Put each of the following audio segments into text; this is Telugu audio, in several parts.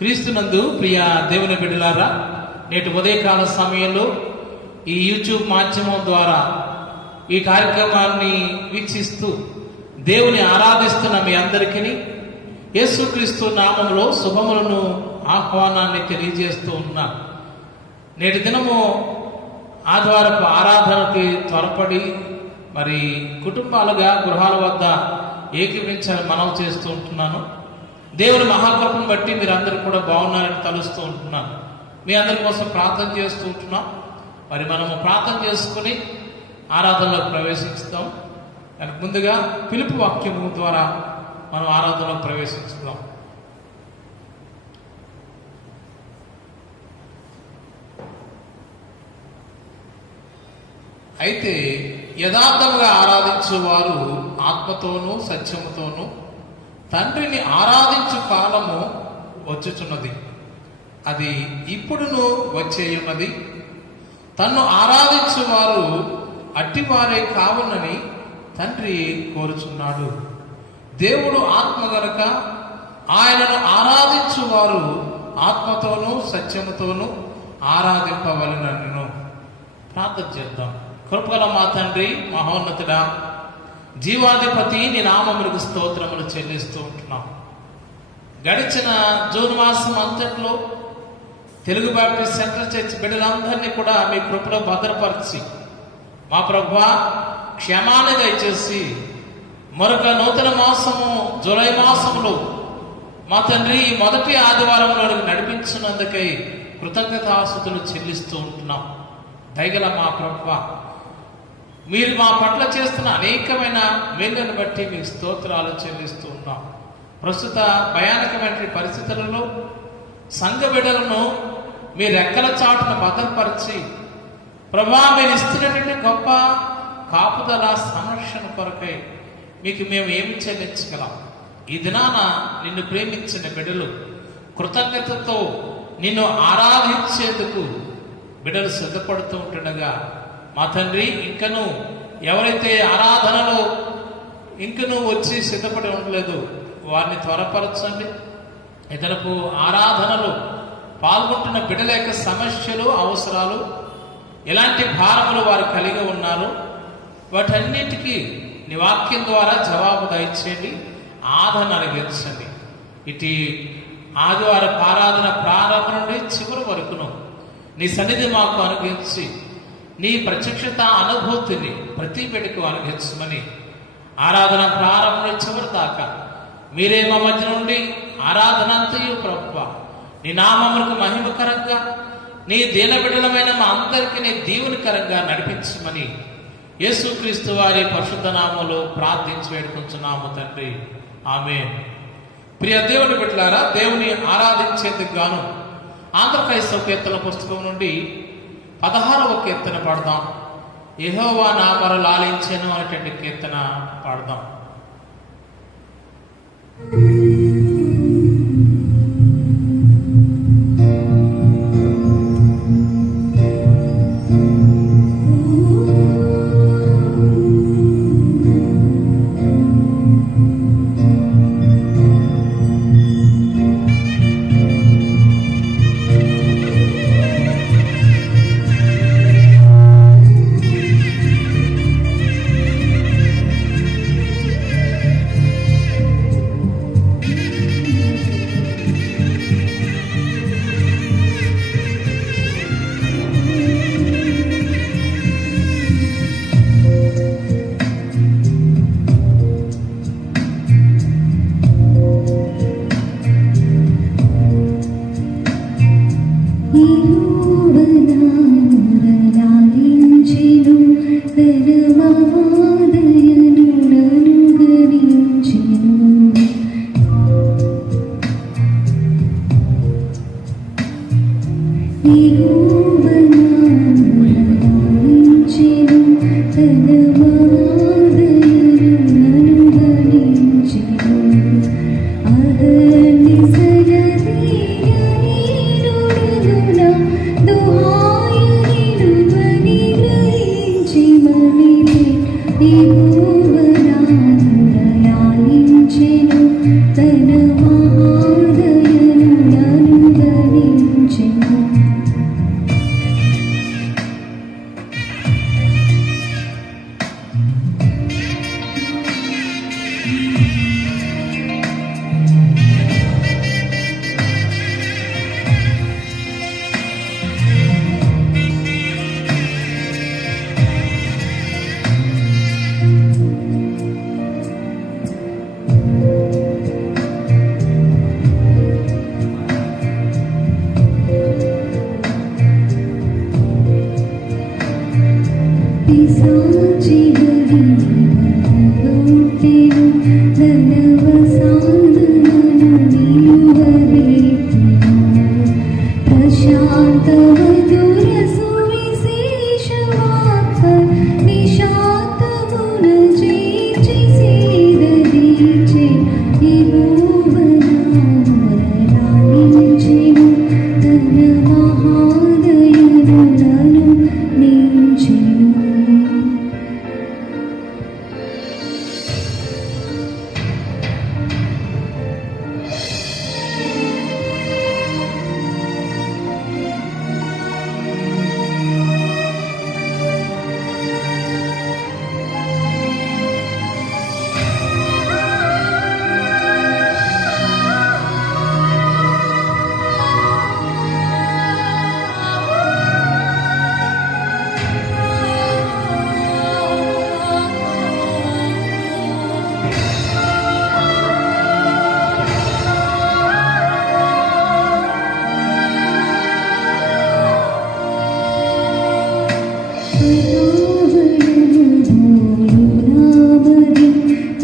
క్రీస్తునందు ప్రియ దేవుని బిడ్డలారా, నేటి ఉదయకాల సమయంలో ఈ యూట్యూబ్ మాధ్యమం ద్వారా ఈ కార్యక్రమాన్ని వీక్షిస్తూ దేవుని ఆరాధిస్తున్న మీ అందరికీ యేసుక్రీస్తు నామములో శుభములను ఆహ్వానాన్ని తెలియజేస్తూ ఉన్నా. నేటి దినము ఆదివారపు ఆరాధనకి త్వరపడి మరి కుటుంబాలుగా గృహాల వద్ద ఏకీవించాలని మనవి చేస్తూ ఉంటున్నాను. దేవుని మహాకృపను బట్టి మీరు అందరూ కూడా బాగున్నారని తలుస్తూ ఉంటున్నాను. మీ అందరి కోసం ప్రార్థన చేస్తూ ఉంటున్నాం. మరి మనము ప్రార్థన చేసుకుని ఆరాధనలోకి ప్రవేశిస్తాం. దానికి ముందుగా పిలుపు వాక్యము ద్వారా మనం ఆరాధనలోకి ప్రవేశిస్తాం. అయితే యథార్థముగా ఆరాధించువారు ఆత్మతోనూ సత్యముతోనూ తండ్రిని ఆరాధించు కాలము వచ్చుచున్నది, అది ఇప్పుడును వచ్చేయున్నది. తన్ను ఆరాధించువారు అట్టివారే కావునని తండ్రి కోరుచున్నాడు. దేవుడు ఆత్మ గనుక ఆయనను ఆరాధించువారు ఆత్మతోనూ సత్యముతోనూ ఆరాధింపవలెనను. ప్రార్థన చేద్దాం. కృపగల మా తండ్రి, మహోన్నతుడా, జీవాధిపతి, నీ నామములకు స్తోత్రములు చెల్లిస్తూ ఉంటున్నాం. గడిచిన జూన్ మాసం అంతట్లో తెలుగు బాప్టిస్ట్ సెంట్రల్ చర్చ్ బిడ్డలందరినీ కూడా మీ కృపలో భద్రపరిచి మా ప్రభువా క్షేమాన్ని దయచేసి మరొక నూతన మాసము జూలై మాసంలో మా తండ్రి ఈ మొదటి ఆదివారంలో నడిపించినందుకై కృతజ్ఞతాస్తుతులు చెల్లిస్తూ ఉంటున్నాం. దయగల మా ప్రభువా, మీరు మా పట్ల చేస్తున్న అనేకమైన మేళ్లను బట్టి మీకు స్తోత్రాలు చెల్లిస్తూ ఉన్నాం. ప్రస్తుత భయానకమైన పరిస్థితులలో సంఘ బిడ్డలను మీ రెక్కల చాటును భద్రపరిచి ప్రభా మీరు ఇస్తున్నటువంటి గొప్ప కాపుదల సంరక్షణ కొరకై మీకు మేము ఏమి చెల్లించగలం? ఈ దినాన నిన్ను ప్రేమించిన బిడ్డలు కృతజ్ఞతతో నిన్ను ఆరాధించేందుకు బిడ్డలు సిద్ధపడుతూ ఉంటుండగా మా తండ్రి, ఇంకను ఎవరైతే ఆరాధనలో ఇంకను వచ్చి సిద్ధపడి ఉండలేదు వారిని త్వరపరచండి. ఇతరులకు ఆరాధనలో పాల్గొంటున్న బిడ్డల యొక్క సమస్యలు, అవసరాలు, ఎలాంటి భారములు వారు కలిగి ఉన్నారు, వాటన్నిటికీ నీ వాక్యం ద్వారా జవాబు దయచేయండి, ఆదరణ అనిపించండి. ఇటు ఆదివారం ఆరాధన ప్రారంభం నుండి చివరి వరకును నీ సన్నిధి మాకు అనుగ్రహించి నీ ప్రత్యక్షత అనుభూతిని ప్రతి బిడ్డకు అనుగ్రహించమని ఆరాధన ప్రారంభం చివరి దాకా మీరే మా మధ్య నుండి ఆరాధన అంతయు ప్రభువా నీ నామములకు మహిమకరంగా, నీ దీన బిడ్డలమైన మా అందరికీ నీ దీవునికరంగా నడిపించమని యేసుక్రీస్తు వారి పరిశుద్ధ నామములో ప్రార్థించి వేడుకుంటున్నాము తండ్రి, ఆమేన్. ప్రియ దేవుని బిడ్డలారా, దేవుని ఆరాధించేందుకు గాను ఆంధ్ర క్రైస్తవ కీర్తన పుస్తకం నుండి 16వ కీర్తన పాడదాం. యెహోవా నా మొర లాలించెను అనేటువంటి కీర్తన పాడదాం.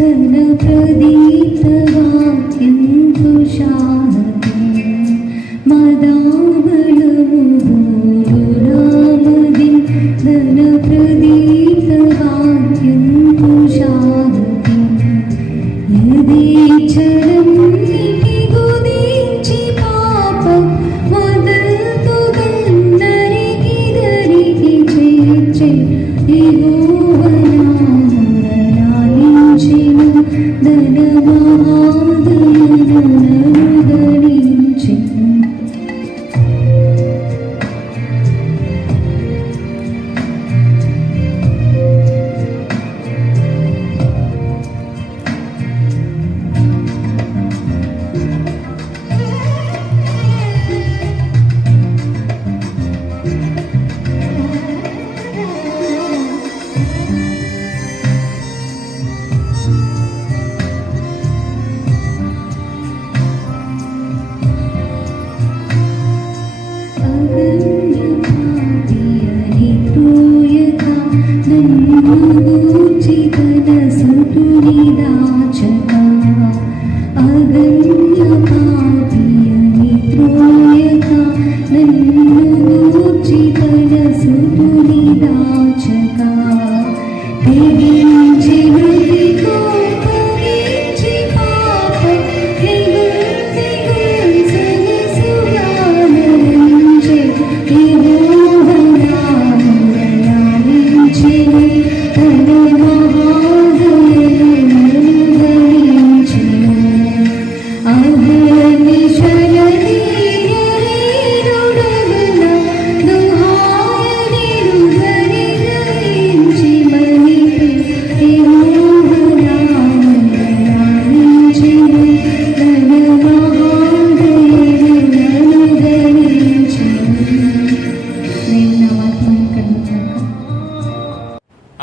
ధన ప్రదీప్త వాక్యం తుషారతే మదాబలము భూరురామది ధన ప్రదీప్త వాక్యం తుషారతే యదీచరం నిధి గుదించి పాప వదల్తు గంధరికి ధరికి చేర్చే ఇహోవనామరలాలించెను ధన మహాదయననుగణించెను.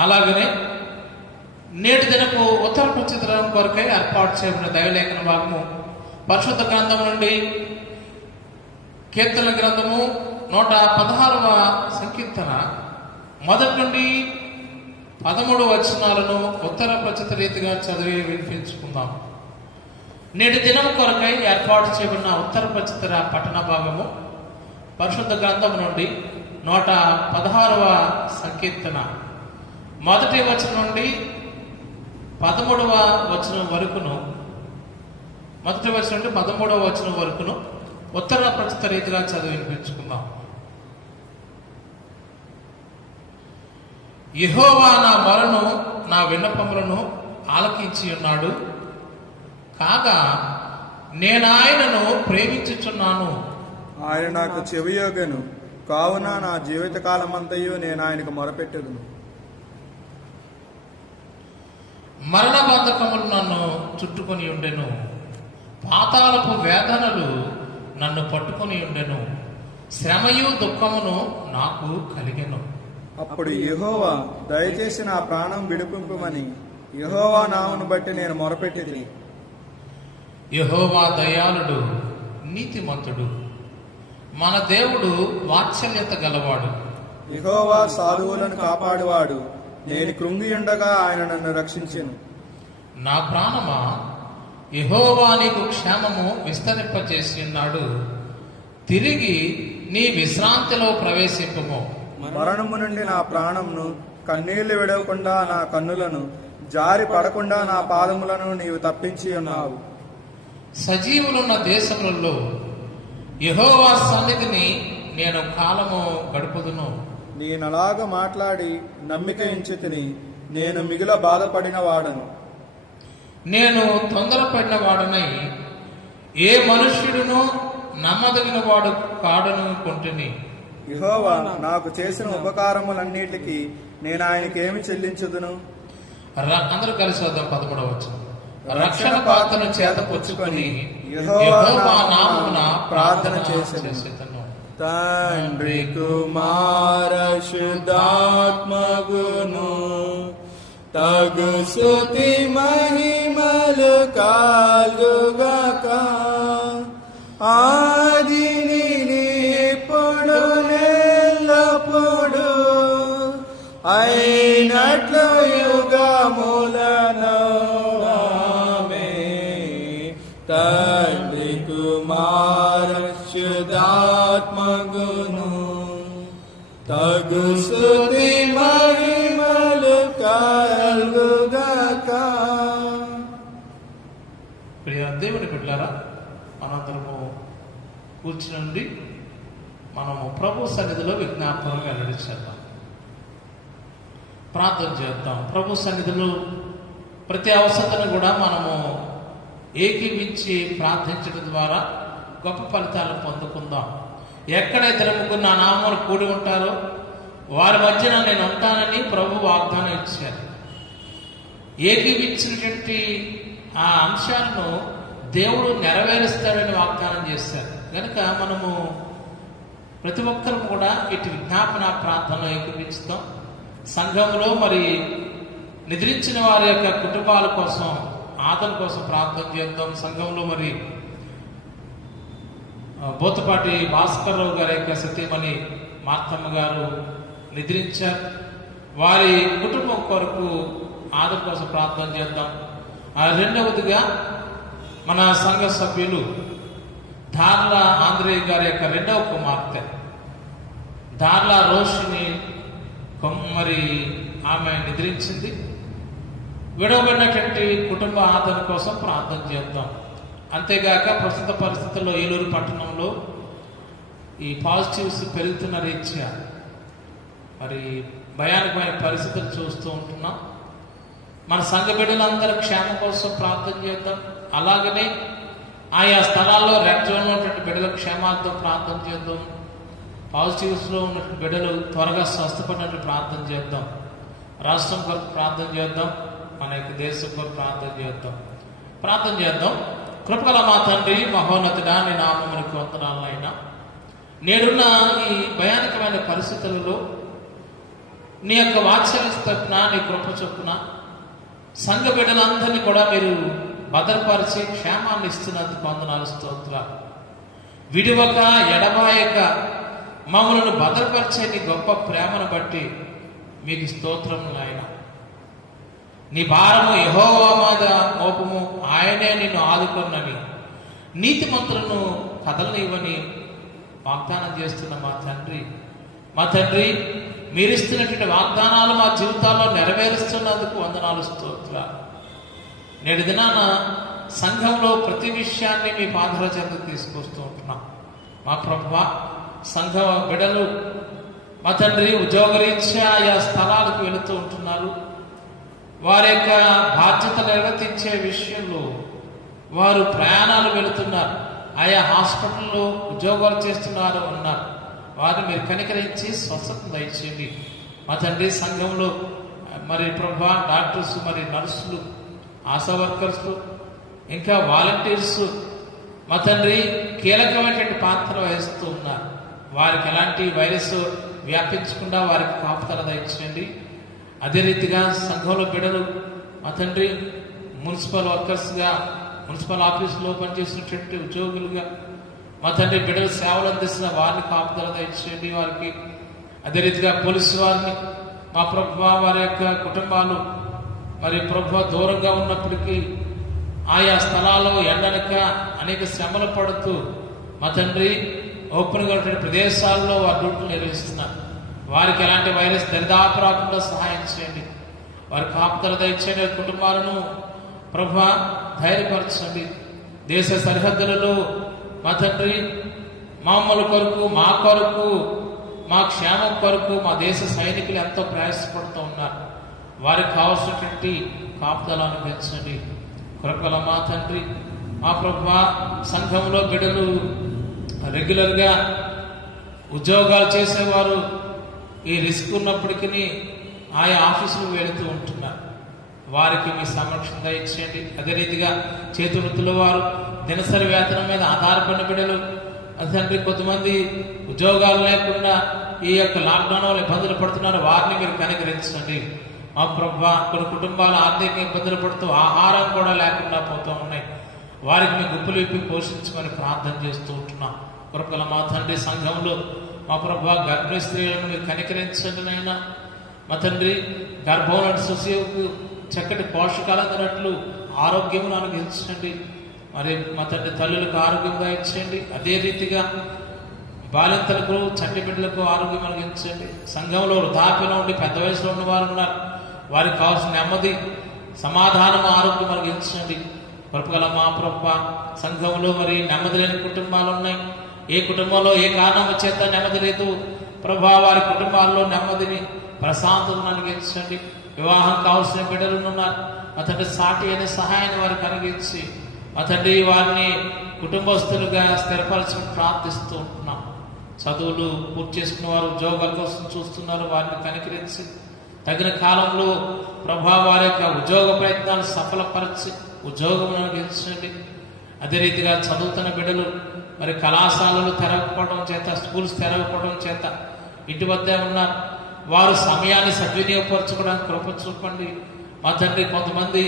అలాగనే నేటి దినపు ఉత్తర ప్రచురం కొరకై ఏర్పాటు చేయబడిన దైవలేఖన భాగము పరిశుద్ధ గ్రంథం నుండి కీర్తన గ్రంథము 116వ సంకీర్తన మొదటి నుండి 13 వచనాలను ఉత్తర ప్రచుత రీతిగా చదివి వినిపించుకుందాం. నేటి దినం కొరకై ఏర్పాటు చేయబడిన ఉత్తర ప్రచుత పఠన భాగము పరిశుద్ధ గ్రంథం నుండి 116వ సంకీర్తన మొదటి వచనం నుండి 13వ వచనం వరకును, మొదటి వచనం నుండి 13వ వచనం వరకును ఉత్తర ప్రచుత రీతిగా చదివి వినిపించుకుందాం. యెహోవా నా మొరను నా విన్నపములను ఆలకించి ఉన్నాడు, కాగా నేనాయనను ప్రేమించుచున్నాను. ఆయన నాకు చెవియొగెను, కావున నా జీవిత కాలమంతయు నేను ఆయనకు మొరపెట్టెదను. మరణ బంధకములు నన్ను చుట్టుకొని ఉండెను, పాతాళపు వేదనలు నన్ను పట్టుకొని ఉండెను, శ్రమయు దుఃఖమును నాకు కలిగెను. అప్పుడు యెహోవా దయచేసి నా ప్రాణం విడిపింపుమని యెహోవా నామమును బట్టి నేను మొరపెట్టిది. యెహోవా దయాళుడు నీతిమంతుడు, మన దేవుడు వాత్సల్యత గలవాడు. యెహోవా సాధువులను కాపాడువాడు, నేను కృంగి ఉండగా ఆయన నన్ను రక్షించెను. నా ప్రాణమా, యెహోవా నీకు క్షేమము విస్తరింపజేసి ఉన్నాడు, తిరిగి నీ విశ్రాంతిలో ప్రవేశింపుము. మరణము నుండి నా ప్రాణమును, కన్నీళ్లు విడవకుండా నా కన్నులను, జారి పడకుండా నా పాదములను నీవు తప్పించి ఉన్నావు. సజీవులున్న దేశములలో యెహోవా సన్నిధిని నేను కాలము గడుపుదును. నేనలాగా మాట్లాడి నమ్మిక ఉంచితిని, నేను మిగుల బాధపడిన వాడను. నేను తొందరపడిన వాడనై ఏ మనుష్యుడును నమ్మదగిన వాడు కాడను కొంటిని. యెహోవా నాకు చేసిన ఉపకారములన్నిటికీ నేను ఆయనకేమి చెల్లించుదును? అందరూ కలిసి వద్దాం. 13వ వచనం. రక్షణ పాత్రను చేతపుచ్చుకొని యెహోవా నామమున ప్రార్థన చేసెదను. చేసేదను. తండ్రి కుమార శుద్ధాత్మగును తగు స్తుతి మహిమలు కలుగాక ఆదిని ఇప్పుడు ఎల్లప్పుడు అయినట్లు యుగములను తగు స్తుతి మహిమలు కలుగుగాక. ప్రియ దేవుని బిడ్డలారా, మనందరము కూర్చుని మనము ప్రభు సన్నిధిలో విజ్ఞాపన వెల్లడి చేద్దాం, ప్రార్థన చేద్దాం. ప్రభు సన్నిధిలో ప్రతి అవసరతను కూడా మనము ఏకీవించి ప్రార్థించడం ద్వారా గొప్ప ఫలితాలను పొందుకుందాం. ఎక్కడైతే ముగ్గురు నా నామములు కూడి ఉంటారో వారి మధ్యన నేను ఉంటానని ప్రభు వాగ్దానం ఇచ్చారు. ఏకీవించినటువంటి ఆ అంశాలను దేవుడు నెరవేరుస్తాడని వాగ్దానం చేశారు. కనుక మనము ప్రతి ఒక్కరు కూడా ఇటు విజ్ఞాపన ప్రార్థనలో ఏకీవించుతాం. సంఘంలో మరి నిద్రించిన వారి యొక్క కుటుంబాల కోసం, ఆదరణ కోసం ప్రార్థన చేద్దాం. సంఘంలో మరి బోతపాటి భాస్కర్రావు గారి యొక్క సతీమణి మార్తమ్మ గారు నిద్రించారు. వారి కుటుంబం కొరకు ఆదరణ కోసం ప్రార్థన చేద్దాం. రెండవదిగా మన సంఘ సభ్యులు దార్ల ఆంధ్రేయ గారి యొక్క రెండవ కుమార్తె దార్ల రోషిని మరి ఆమె నిద్రించింది. విడవబడినటువంటి కుటుంబ ఆదరణ కోసం ప్రార్థన చేద్దాం. అంతేగాక ప్రస్తుత పరిస్థితుల్లో ఏలూరు పట్టణంలో ఈ పాజిటివ్స్ పెరుగుతున్న రీత్యా మరి భయానకమైన పరిస్థితులు చూస్తూ ఉంటున్నాం. మన సంఘ బిడ్డలందరూ క్షేమం కోసం ప్రార్థన చేద్దాం. అలాగనే ఆయా స్థలాల్లో రెడ్ జోన్లో ఉన్నటువంటి బిడ్డల క్షేమాలతో ప్రార్థన చేద్దాం. పాజిటివ్స్లో ఉన్నటువంటి బిడ్డలు త్వరగా స్వస్థపడినట్టు ప్రార్థన చేద్దాం. రాష్ట్రం కొరకు ప్రార్థన చేద్దాం. మన యొక్క దేశం కొరకు ప్రార్థన చేద్దాం. కృపగల మా తండ్రి, మహోన్నతుడా, నీ నామమునకు వందనాలైనా నేడున్న ఈ భయానకమైన పరిస్థితులలో నీ యొక్క వాత్సల్య తప్పున, నీ కృప చొప్పున సంఘ బిడ్డలందరినీ కూడా మీరు భద్రపరిచి క్షేమాన్ని ఇస్తున్నందుకు వందనాలు, స్తోత్రాలు. విడివక ఎడబాయక మమ్మల్ని భద్రపరిచే నీ గొప్ప ప్రేమను బట్టి మీకు స్తోత్రము నాయన. నీ భారము యెహోవా మీద మోపము, ఆయనే నిన్ను ఆదుకొన్నని నీతిమంతులను కదలనివ్వని వాగ్దానం చేస్తున్న మా తండ్రి మీరిస్తున్నటువంటి వాగ్దానాలు మా జీవితాల్లో నెరవేరుస్తున్నందుకు వందనాలు, స్తోత్రాలు. నేడు దినాన సంఘంలో ప్రతి విషయాన్ని మీ పాదల చెంతకు తీసుకొస్తూ ఉంటున్నాం. మా ప్రభువా, సంఘ బిడలు మా తండ్రి ఉద్యోగరీత్యా ఆయా స్థలాలకు వెళుతూ ఉంటున్నారు. వారి యొక్క బాధ్యత నిర్వర్తించే విషయంలో వారు ప్రయాణాలు వెళుతున్నారు. ఆయా హాస్పిటల్లో ఉద్యోగాలు చేస్తున్నారు ఉన్నారు. వారిని మీరు కనికరించి స్వస్థత దయచేయండి. మా తండ్రి సంఘంలో మరి ప్రభువా డాక్టర్స్, మరి నర్సులు, ఆశా వర్కర్స్, ఇంకా వాలంటీర్స్ మా తండ్రి కీలకమైనటువంటి పాత్ర వహిస్తూ ఉన్నారు. వారికి ఎలాంటి వైరస్ వ్యాపించకుండా వారికి కాపుదల దయచేయండి. అదే రీతిగా సంఘంలో బిడ్డలు మా తండ్రి మున్సిపల్ వర్కర్స్గా, మున్సిపల్ ఆఫీసులో పనిచేసినటువంటి ఉద్యోగులుగా మా తండ్రి బిడ్డలు సేవలు అందిస్తున్న వారిని కాపుదల దయచేయండి వారికి. అదే రీతిగా పోలీసు వారిని మా ప్రభువా, వారి యొక్క కుటుంబాలు మరి ప్రభువా దూరంగా ఉన్నప్పటికీ ఆయా స్థలాల్లో ఎండనక అనేక శ్రమలు పడుతూ మా తండ్రి ఓపెన్గా ఉన్నటువంటి ప్రదేశాల్లో వారి డ్యూటీలు నిర్వహిస్తున్నారు. వారికి ఎలాంటి వైరస్ దరిదాపు రాకుండా సహాయం చేయండి. వారి కాపుదల దయచేయండి. కుటుంబాలను ప్రభువా ధైర్యపరచండి. దేశ సరిహద్దులలో మా తండ్రి మామూలు కొరకు, మా కొరకు, మా క్షేమం కొరకు మా దేశ సైనికులు ఎంతో ప్రయాసపడుతూ ఉన్నారు. వారికి కావాల్సినటువంటి కాపుదలను పెంచండి. కృపగల మా తండ్రి, మా ప్రభువా, సంఘంలో బిడ్డలు రెగ్యులర్గా ఉద్యోగాలు చేసేవారు ఈ రిస్క్ ఉన్నప్పటికీ ఆయా ఆఫీసులకు వెళుతూ ఉంటున్నారు. వారికి మీ సంరక్షణ దయచేయండి. అదే రీతిగా చేతివృత్తుల వారు దినసరి వేతనం మీద ఆధారపడిన బిడ్డలు తండ్రి కొంతమంది ఉద్యోగాలు లేకుండా ఈ యొక్క లాక్డౌన్ వల్ల ఇబ్బందులు పడుతున్నారు. వారిని మీరు కనికరించండి. మా ప్రభువా, కొన్ని కుటుంబాలు ఆర్థిక ఇబ్బందులు పడుతూ ఆహారం కూడా లేకుండా పోతూ ఉన్నాయి. వారికి మీ గుప్పులు విప్పి పోషించుకొని ప్రార్థన చేస్తూ ఉంటున్నాం. కృపగల మా తండ్రి, సంఘంలో మా ప్రభువా గర్భిణీ స్త్రీలను మీరు కనికరించండి నైనా. మా తండ్రి గర్భంలో శిశువుకు చక్కటి పోషకాలు అందినట్లు ఆరోగ్యమును అనుగ్రహించండి. మరి మా తండ్రి తల్లులకు ఆరోగ్యంగా ఇచ్చేయండి. అదే రీతిగా బాలింతలకు చంటి బిడ్డలకు ఆరోగ్యం కలిగించండి. సంఘంలో వృద్ధాప్యంలో ఉండి పెద్ద వయసులో ఉన్న వారు ఉన్నారు, వారికి కావాల్సిన నెమ్మది, సమాధానం, ఆరోగ్యం కలిగించండి. కృపగల మా ప్రభ, సంఘంలో మరి నెమ్మది లేని కుటుంబాలు ఉన్నాయి. ఏ కుటుంబంలో ఏ కారణం చేత నెమ్మది లేదు ప్రభా, వారి కుటుంబాల్లో నెమ్మదిని, ప్రశాంతతను కలిగించండి. వివాహం కావాల్సిన బిడ్డలు ఉన్నారు, అతడి సాటి అనే సహాయాన్ని వారికి కలిగించి అతడి వారిని కుటుంబస్తులుగా స్థిరపరచి ప్రార్థిస్తూ ఉంటున్నాం. చదువులు పూర్తి చేసుకున్న వారు ఉద్యోగాల కోసం చూస్తున్నారు, వారిని కనికరించి తగిన కాలంలో ప్రభా వారి యొక్క ఉద్యోగ ప్రయత్నాలు సఫలపరిచి ఉద్యోగం గెలిచండి. అదే రీతిగా చదువుతున్న బిడ్డలు మరి కళాశాలలు తెరవకపోవడం చేత, స్కూల్స్ తెరవకపోవడం చేత ఇంటి వద్దే ఉన్నారు, వారు సమయాన్ని సద్వినియోగపరచుకోవడానికి కృప చూపండి మా తండ్రి. కొంతమంది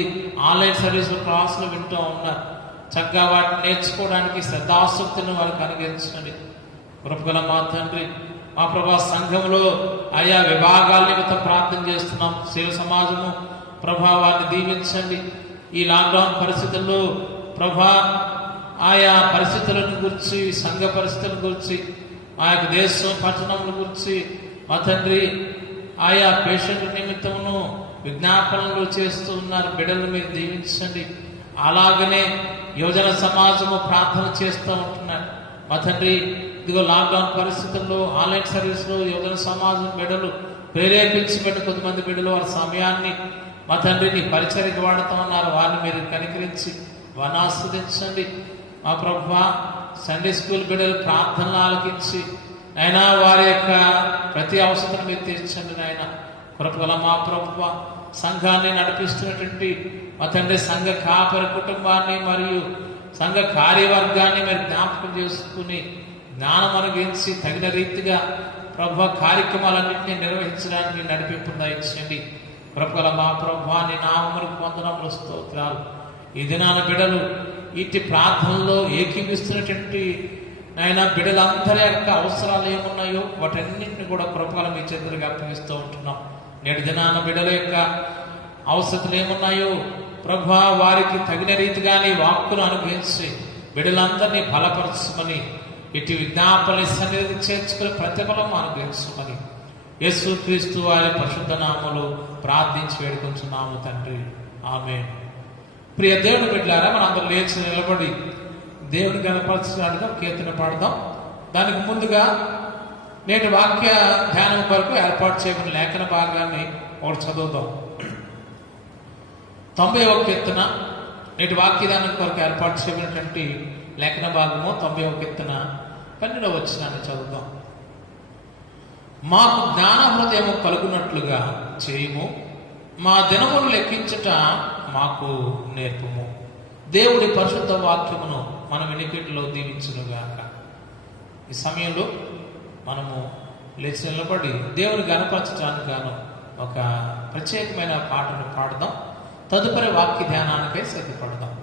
ఆన్లైన్ సర్వీసులు క్లాసులు వింటూ ఉన్నారు, చక్కగా వాటిని నేర్చుకోవడానికి శ్రద్ధాసక్తిని వారికి అనుగ్రహించండి. కృపగల మా తండ్రి, మా ప్రభా సంఘంలో ఆయా విభాగాల నిమిత్తం ప్రార్థన చేస్తున్నాం. శివ సమాజము ప్రభా వారిని దీవించండి. ఈ లాక్డౌన్ పరిస్థితుల్లో ప్రభా ఆయా పరిస్థితులను గురించి, సంఘ పరిస్థితుల గురించి, ఆ యొక్క దేశం పట్టణముల గురించి మా తండ్రి ఆయా పేషెంట్ల నిమిత్తమును విజ్ఞాపనలు చేస్తూ ఉన్నారు, బిడ్డలను మీరు దీవించండి. అలాగనే యువజన సమాజము ప్రార్థన చేస్తూ ఉంటున్నారు మా తండ్రి. ఇదిగో లాక్డౌన్ పరిస్థితుల్లో ఆన్లైన్ సర్వీస్లో యువజన సమాజం బిడ్డలు ప్రేరేపించి కొంతమంది బిడ్డలు వారి సమయాన్ని మా తండ్రిని పరిచర్యకు వాడుతూ ఉన్నారు, వారిని మీరు కనికరించి వారిని ఆస్వాదించండి. మా ప్రభువా సండే స్కూల్ బిడ్డలు ప్రార్థనలు ఆలకించి అయినా వారి యొక్క ప్రతి అవసరం మీరు తీర్చండి నాయన. కృపగల మా ప్రభువా సంఘాన్ని నడిపిస్తున్నటువంటి మా తండ్రి సంఘ కాపరి కుటుంబాన్ని మరియు సంఘ కార్యవర్గాన్ని మీరు జ్ఞాపకం చేసుకుని జ్ఞానం అనుగ్రహించి తగిన రీతిగా ప్రభు కార్యక్రమాలన్నింటినీ నిర్వహించడానికి నడిపింపు దయచేయండి. కృపగల మా ప్రభువా నీ నామములకు వందనములు, స్తోత్రాలు. ఈ దినాన బిడ్డలు ఇట్టి ప్రార్థనలో ఏకీపిస్తున్నటువంటి నాయన బిడ్డలందరి యొక్క అవసరాలు ఏమున్నాయో వాటన్నింటిని కూడా కృపగల మీ చేతులుగా అప్పగిస్తూ ఉంటున్నాం. నేటి దినాన బిడ్డల యొక్క అవసరాలు ఏమున్నాయో ప్రభా వారికి తగిన రీతిగా నీ వాక్కును అనుగ్రహించి బిడ్డలందరినీ బలపరచమని, ఇటు విజ్ఞాపన సన్నిధికి చేర్చుకుని ప్రతిఫలం అనుగ్రహించమని యేసుక్రీస్తు వారి పరిశుద్ధ నామములో ప్రార్థించి వేడుకొంచున్నాము తండ్రి, ఆమేన్. ప్రియ దేవుని బిడ్డలారా, మనం అందరూ లేచి నిలబడి దేవుని కనపరచడానికి కీర్తన పాడదాం. దానికి ముందుగా నేటి వాక్య ధ్యానం వరకు ఏర్పాటు చేయబడిన లేఖన భాగాన్ని ఒకటి చదువుదాం. 90వ కీర్తన నేటి వాక్య ధ్యానం కొరకు ఏర్పాటు చేయబడినటువంటి లేఖన భాగము 90వ కీర్తన 12వ వచనాన్ని చదువుదాం. మాకు జ్ఞాన హృదయము కలుగునట్లుగా చేయుము, మా దినములు లెక్కించుట మాకు నేర్పుము. దేవుడి పరిశుద్ధ వాక్యమును మన వినికిడిలో దీవించునుగాక. ఈ సమయంలో మనము లేచి నిలబడి దేవుని గణపరచడానికి గాను ఒక ప్రత్యేకమైన పాటను పాడదాం. తదుపరి వాక్య ధ్యానానికై సిద్ధపడదాం.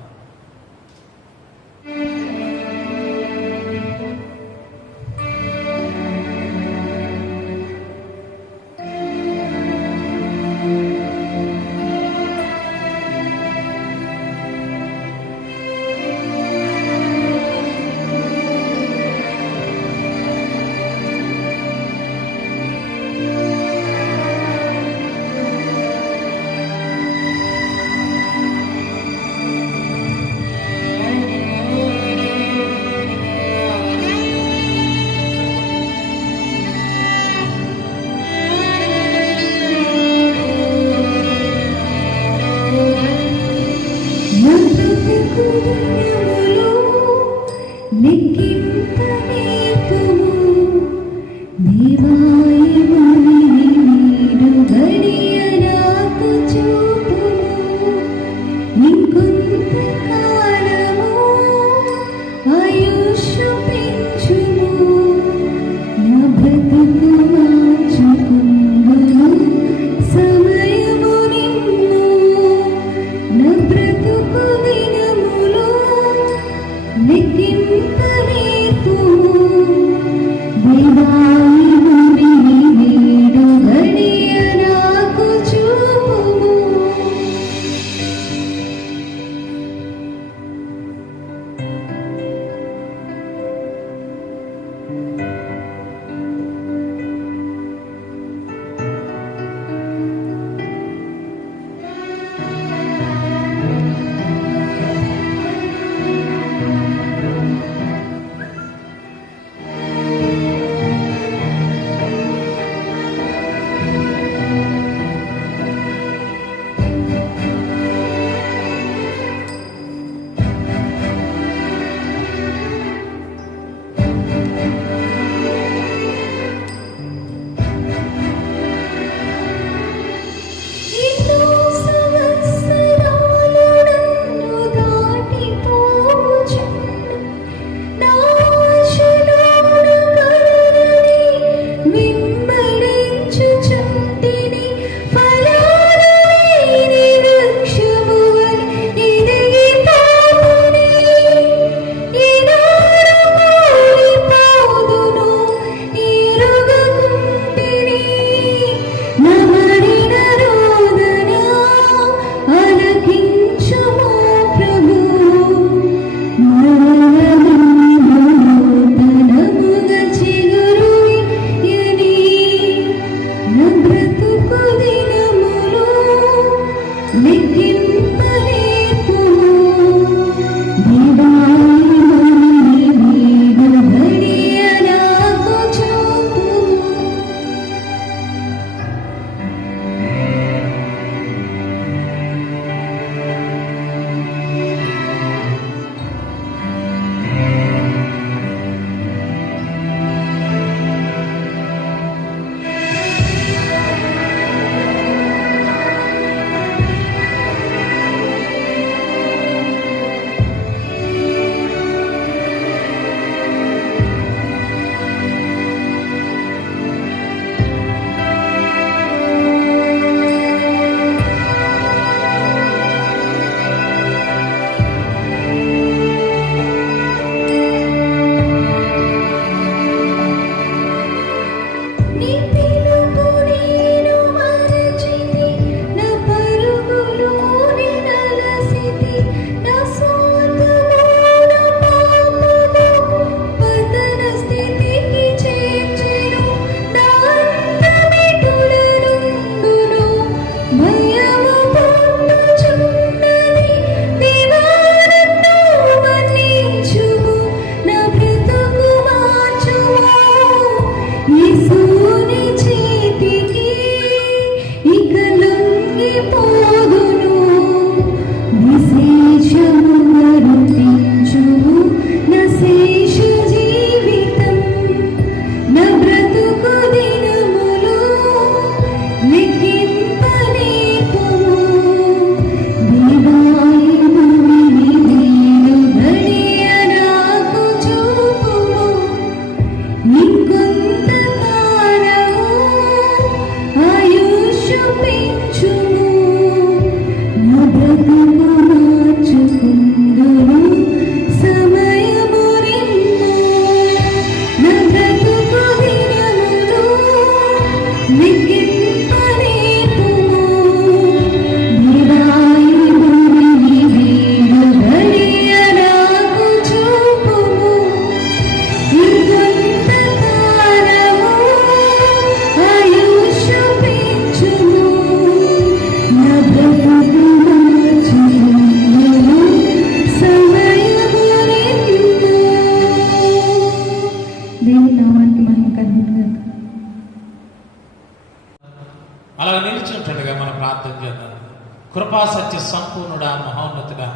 సంపూర్ణుడా, మహోన్నతుడా,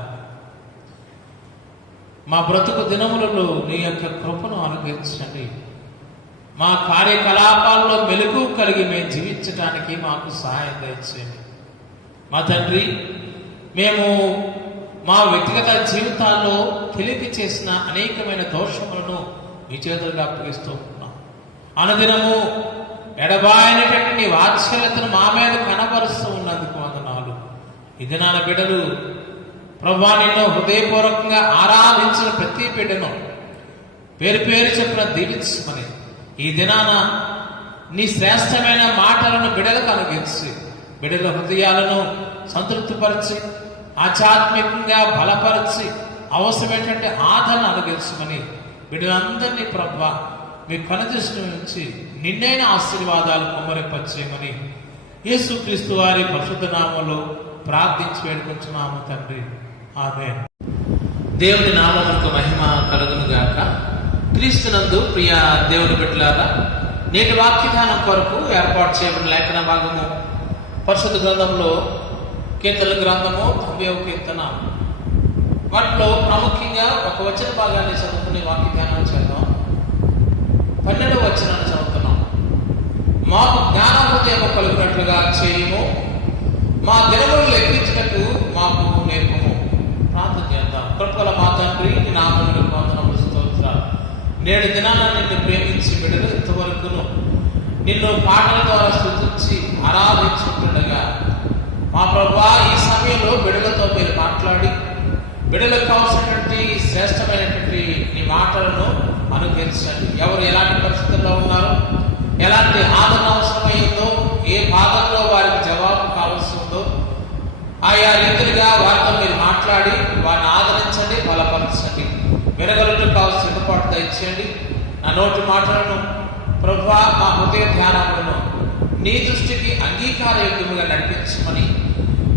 మా బ్రతుకు దినములలో నీ యొక్క కృపను అనుగ్రహించండి. మా కార్యకలాపాల్లో మెలుగు కలిగి మేము జీవించడానికి మాకు సహాయం దయచేయండి. మా తండ్రి, మేము మా వ్యక్తిగత జీవితాల్లో తెలిపి చేసిన అనేకమైన దోషములను మీ చేతులుగా అప్పగిస్తూ ఉన్నాం. అనుదినము ఎడబాయనటువంటి నీ వాత్సల్యతను మా మీద కనబరుస్తూ ఉన్నందుకు వందనాలు. ఈ దినాన బిడ్డలు ప్రభువా, నిన్ను హృదయపూర్వకంగా ఆరాధించిన ప్రతి బిడ్డను పేరు పేరు చెప్పిన దీవించమని ఈ దినాన నీ శ్రేష్టమైన మాటలను బిడ్డలకు అనుగ్రహించి బిడ్డల హృదయాలను సంతృప్తిపరిచి ఆధ్యాత్మికంగా బలపరిచి అవసరమైనటువంటి ఆదరణ అనుగ్రహించమని బిడ్డలందరినీ ప్రభువా మీ కనుదృష్టి నుంచి నిన్నైన ఆశీర్వాదాలు కుమ్మరింపచేయమని యేసుక్రీస్తు వారి పరిశుద్ధ నామములో ప్రార్థించి వేడుకుంటున్నాము తండ్రి, ఆమేన్. దేవుని నామమునకు మహిమ కలుగును గాక. క్రీస్తునందు ప్రియ దేవుని బిడ్డలారా, నేటి వాక్యదానం కొరకు ఏర్పాటు చేయబడిన లేఖన భాగము పరిశుద్ధ గ్రంథంలో కీర్తనల గ్రంథము 90వ కీర్తన. వాటిలో ప్రాముఖ్యంగా ఒక వచన భాగాన్ని చదువుకునే వాక్యదానం చేద్దాం. 12వ వచనాన్ని చదువుతున్నాం. మాకు జ్ఞానోదయం కలుగునట్లుగా చేయము, మా దినములు లెక్కించినట్టు మాకు నేర్పము. ప్రార్థన చేద్దాం. కృపగల మా తండ్రి, నీ నామములకు వందనములు, స్తోత్రాలు. నేడు దినాన నిన్ను ప్రేమించి బిడ్డలు ఇంతవరకును నిన్ను పాటల ద్వారా స్తుతించి ఆరాధించుంటుండగా మా ప్రభువా, ఈ సమయంలో బిడ్డలతో మీరు మాట్లాడి బిడ్డలకు కావాల్సినటువంటి శ్రేష్టమైనటువంటి నీ మాటలను అనుగ్రహించండి. ఎవరు ఎలాంటి పరిస్థితుల్లో ఉన్నారో, ఎలాంటి ఆదరణ అవసరమైందో, ఏ భాగంలో వారికి జవాబు కావాల్సి ఉందో ఆయా రీతిగా వారితో మీరు మాట్లాడి వారిని ఆదరించండి, బలపరచండి. వినగలుగుటకు కావాల్సిన సిద్ధపాటు దయచేయండి. నా నోటి మాటలను ప్రభువా, మా హృదయ ధ్యానములను నీ దృష్టికి అంగీకారయోగ్యముగా నడిపించమని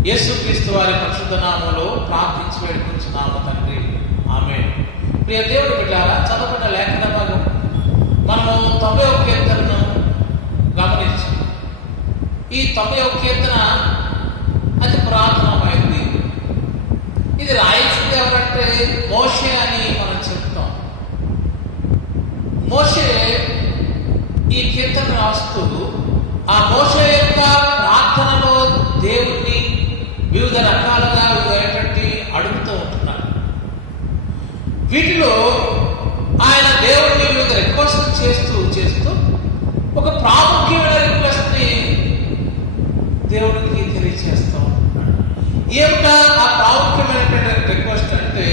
యేసుక్రీస్తు వారి పరిశుద్ధ నామములో ప్రార్థించి వేడుకుంటున్నాము తండ్రి, ఆమేన్. ప్రియ దేవుడి బిడ్డలారా, చదవబడిన లేఖన భాగం మనము 90వ కీర్తనను గమనించాం. ఈ 90వ కీర్తన అతి పురాతనమైంది. ఇది రాయించింది ఎవరంటే మోషే అని మనం చెప్తాం. మోషే ఈ కీర్తన రాస్తూ ఆ మోషే యొక్క ప్రార్థనలో దేవుణ్ణి వివిధ రకాలుగా అడుగుతూ ఉంటున్నాడు. వీటిలో ఆయన దేవుణ్ణి వివిధ రిక్వెస్ట్ చేస్తూ ఒక ప్రాముఖ్యమైన రిక్వెస్ట్ ని దేవుడికి తెలియజేస్తూ ఉంటున్నాడు. ఏమిటా ఆ ప్రాముఖ్యమైనటువంటి రిక్వెస్ట్ అంటే,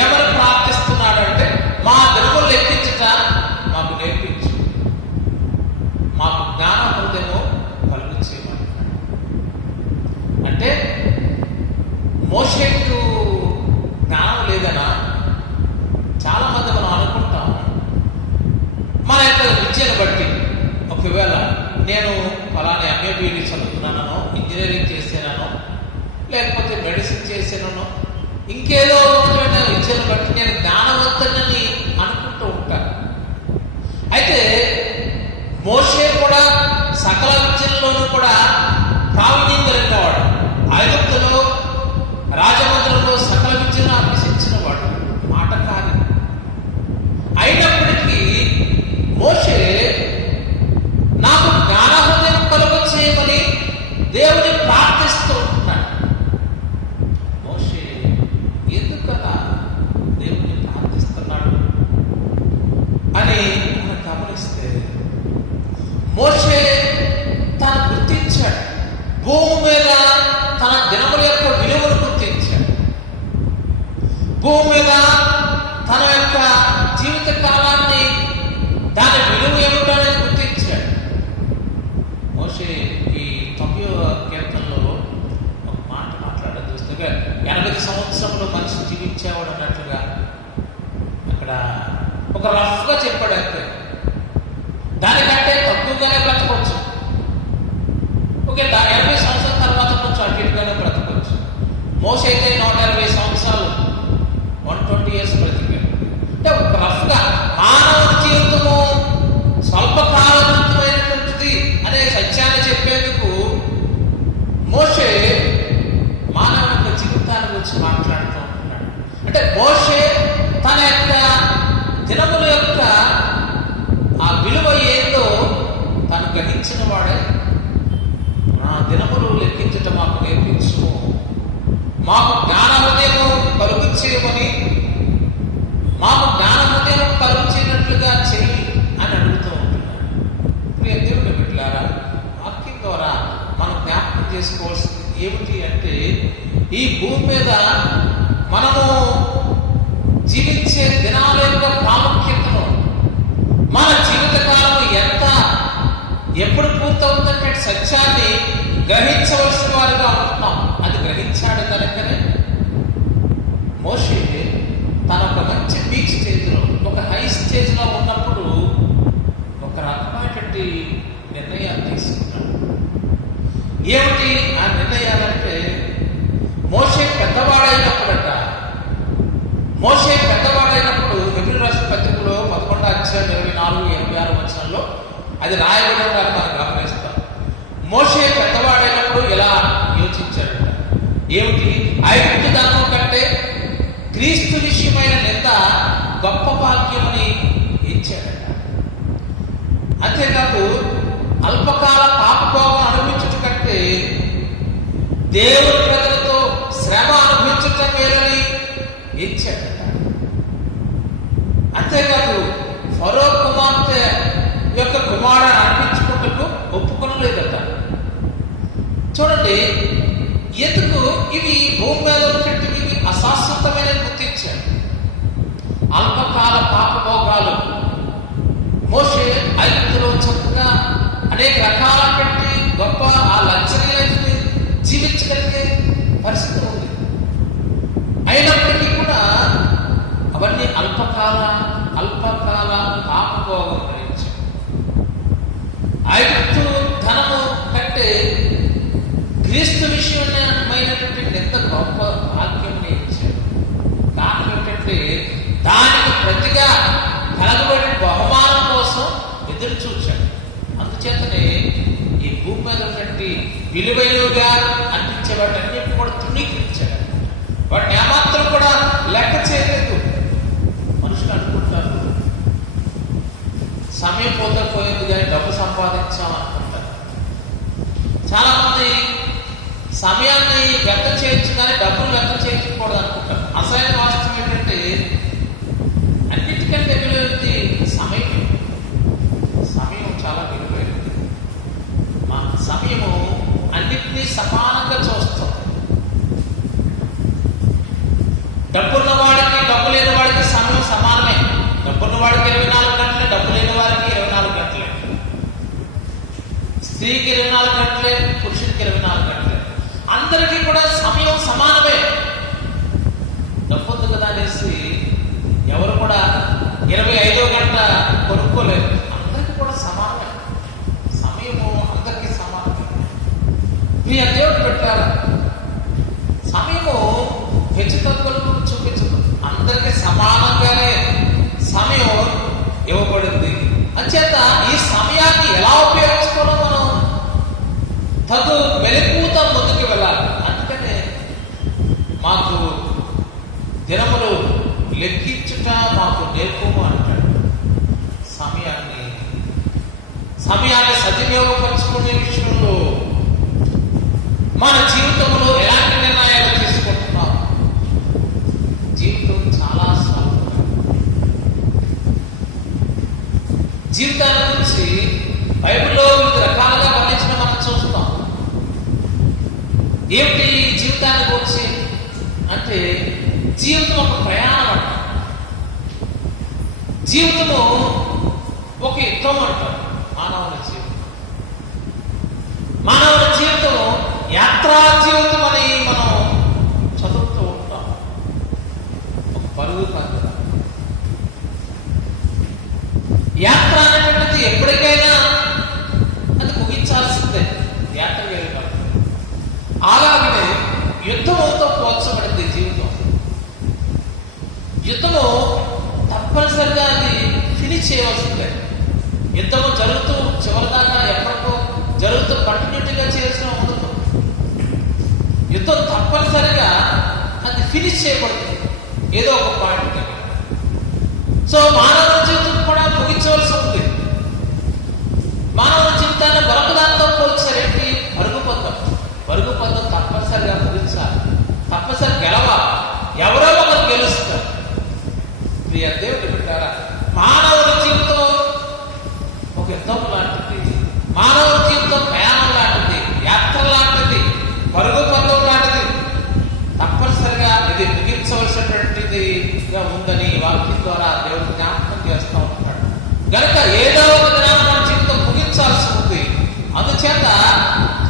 ఏమని ప్రార్థిస్తున్నాడంటే, మా దినములు లెక్కించుట మాకు నేర్పించు, మాకు జ్ఞాన హృదయము కలుగు చేయమంటున్నాడు. అంటే మోషేకు జ్ఞానం లేదనా? చాలా మంది మనం అనుకుంటాం. మన యొక్క విద్యను బట్టి, ఒకవేళ నేను ఫలానా MA/BD చదువుతున్నానో, ఇంజనీరింగ్ చేసానో, లేకపోతే మెడిసిన్ చేసానో, ఇంకేదో విద్యను బట్టి నేను జ్ఞానవంతునని అనుకుంటూ ఉంటాను. అయితే మోషే కూడా సకల విద్యల్లోనూ కూడా ప్రావీణ్యం కలిగినవాడు. ఐగుప్తులో రాజమందిరంలో సకల విద్యను అభ్యసించిన వాడు, మాటకారి. అయినప్పటికీ మోషే నాకు జ్ఞానహృదయం కలుగ చేయమని దేవుని ప్రార్థిస్తూ ఉంటున్నాడు. మోషే ఎందుకలా దేవుని ప్రార్థిస్తున్నాడు అని మనం గమనిస్తే, మోషే తాను గుర్తించాడు. భూమి మీద తన దినముల యొక్క విలువను గుర్తించాడు. భూమి మీద తన యొక్క జీవిత కాలాన్ని, దాని విలువ ఏమిటనేది గుర్తించాడు. మోషే ఈ 90వ కీర్తనలో ఒక మాట మాట్లాడడం చూస్తే, 80 సంవత్సరంలో మనిషి జీవించేవాడు అన్నట్లుగా అక్కడ ఒక రఫ్గా చెప్పాడు. అంతే, దానికంటే తక్కువగానే బ్రతకొచ్చు. ఓకే, 80 సంవత్సరాల తర్వాత కొంచెం అటు ఇటుగానే బ్రతకొచ్చు. మోషే అయితే 120 సంవత్సరాలు 120 ఇయర్స్ బ్రతికాడు. అంటే ఒక రఫ్గా మానవ జీవితము స్వల్పకాలమైనటువంటిది అనే సత్యాన్ని చెప్పేందుకు మోషే మానవ అంటే మోషే తన యొక్క దినముల యొక్క ఆ విలువ ఏందో తను గ్రహించిన వాడే, నా దినములు లెక్కించట మాకు నేర్పించు, మాకు జ్ఞానోదయము కలుగు చేయమని, మాకు జ్ఞానోదయం కలుగు చేయనట్లుగా చెయ్యి అని అడుగుతూ ఉంటున్నాడు. ప్రియ దేవుని బిడ్డలారా, వాక్యం ద్వారా మనం జ్ఞాపకం చేసుకోవాల్సింది ఏమిటి అంటే, ఈ భూమి మీద మనము జీవించే దినాల యొక్క ప్రాముఖ్యతను, మన జీవితకాలం ఎంత ఎప్పుడు పూర్తవుతుందంటే సత్యాన్ని గ్రహించవలసిన వారిగా ఉంటున్నాం. అది గ్రహించాడు కనుకనే మోషే తన ఒక మంచి పీక్ స్టేజ్లో, ఒక హై స్టేజ్లో ఉన్నప్పుడు ఒక రకమైనటువంటి నిర్ణయాలు తీసుకున్నాడు. ఏమిటి ఆ నిర్ణయాలంటే, మోషే పెద్దవాడైనప్పుడట, మోషే పెద్దవాడైనప్పుడు హెబ్రీ రాసిన పత్రికలో 11వ అధ్యాయం 24, 26 వచనాల్లో అది రాయబడిన మనం గమనిస్తాం. మోషే పెద్దవాడైనప్పుడు ఎలా యోచించాడట, ఏమిటి, ఐగుప్తు ధనము కంటే క్రీస్తు విషయమైన నింద గొప్ప భాగ్యమని ఇచ్చాడట. అంతేకాదు అల్పకాల పాపభోగం అనుభవించుట కంటే దేవుని ప్రజలతో శ్రమ అనుభవించటం మేలని ఇచ్చాడట. అంతేకాదు ఫరో కుమార్తె యొక్క కుమారుడు అనిపించుకుంటూ ఒప్పుకొనలేదట. చూడండి, ఎందుకు ఇవి భూమి మీద ఉన్నటువంటివి అశాశ్వతమైన గుర్తించాడు. అల్పకాల పాపభోగాలు, మోషే ఐగుప్తులో చక్కగా అనేక రకాల పెట్టి గొప్ప ఆ లగ్జరీ లైఫ్ జీవించగలిగే పరిస్థితి ఉంది. అయినప్పటికీ కూడా అవన్నీ అల్పకాల పాపభోగం గురించి. ఐగుప్తు ధనము కంటే క్రీస్తు విషయమైనటువంటి ఎంత గొప్ప భాగ్యం ఇచ్చాడు. కారణం ఏంటంటే, దానికి ప్రతిగా కలగబడి బహుమానం కోసం ఎదురు చూచాడు. అందుచేతనే ఈ భూమి మీద ఉన్నటువంటి విలువైనవిగా అనిపించే వాటన్నిటి కూడా తృణీకరించాడు. వాటిని ఏమాత్రం కూడా లెక్క చేయలేదు. మనుషులు అనుకుంటారు సమయం పోతే కానీ డబ్బు సంపాదించామనుకుంటారు. చాలా మంది సమయాన్ని వ్యర్థం చేయొచ్చు కానీ డబ్బులు వ్యర్థం చేయకూడదు అనుకుంటారు. అసలైన వాస్తవం ఏంటంటే, అన్నిటికంటే విలువైనది సమయం. సమయం చాలా విలువైనది. మా సమయము అన్నిటినీ సమానంగా చూస్తాం. డబ్బున్న వాడికి డబ్బు లేని వాడికి సమయం సమానమే. డబ్బున్న వాడికి 24 గంటలే, డబ్బు లేని వారికి 24 గంటలే. స్త్రీకి 24 గంటలే, పురుషుడికి 24 గంటలే. అందరికీ కూడా సమయం సమానమే. డబ్బుంది కదా అనేసి ఎవరు కూడా 25వ గంట కొనుక్కోలేదు. అందరికీ కూడా సమానమే. సమయము అందరికీ సమానమే. మీ దేవుడు పెట్టారు. సమయము హెచ్చు తగ్గులు చూపించదు. అందరికీ సమానంగానే సమయం ఇవ్వబడింది. అంచేత ఈ సమయాన్ని ఎలా ఉపయోగించుకోవడం మనం తగు మెరుగుతో ముందుకు వెళ్ళాలి. అందుకనే మాకు దినములు లెక్కించుట మాకు నేర్పము అంటాడు. సమయాన్ని సద్వినియోగపరుచుకునే విషయంలో మన జీవితంలో ఎలాంటి నిర్ణయాలు తీసుకుంటున్నాం? జీవితం చాలా స్వల్పం. జీవితాల గురించి బైబిల్లో వివిధ రకాలుగా వర్ణించడం మనం చూస్తాం. ఏమిటి జీవితాన్ని గురించి అంటే, జీవితం ఒక ప్రయాణం అంట. జీవితము ఒక యుద్ధం అంటారు. మానవుల జీవితం యాత్రా జీవితం అని మనం చదువుతూ ఉంటాం. ఒక పరుగు కాదు. యాత్ర అనేటువంటిది ఎప్పటికైనా అది ముగించాల్సిందే. యాత్ర వెళ్ళిపోతుంది. అలాగనే యుద్ధంతో పోల్చబడింది జీవితం. యుద్ధము తప్పనిసరిగా అది ఫినిష్ చేయవలసిందే. యుద్ధము జరుగుతూ చివరిదాకా ఎప్పటికో జరుగుతూ కంటిన్యూటీగా చేయాల్సిన ఉండదు. యుద్ధం తప్పనిసరిగా అది ఫినిష్ చేయబడుతుంది. ఏదో ఒక పాయింట్. సో మానవ జీవితం కూడా ముగించవలసి ఉంది. మానవ జీవితాన్ని మరొక దాంతో పోల్చారేంటి? పరుగు పందం తప్పనిసరిగా ముగించాలి, తప్పనిసరి గెలవాలి, ఎవరో ఒకరు గెలుస్తారు. ప్రియ దేవుడు పెట్టారా, మానవుల జీవితం ఒక యుద్ధం లాంటిది, మానవ జీవితం ప్రయాణం లాంటిది, యాత్ర లాంటిది, పరుగు పందం లాంటిది. తప్పనిసరిగా ఇది ముగించవలసినటువంటిదిగా ఉందని వాక్యం ద్వారా దేవుడు జ్ఞాపకం చేస్తూ ఉంటాడు. కనుక ఏదో ఒక దినాన మన జీవితం ముగించాల్సి ఉంది. అందుచేత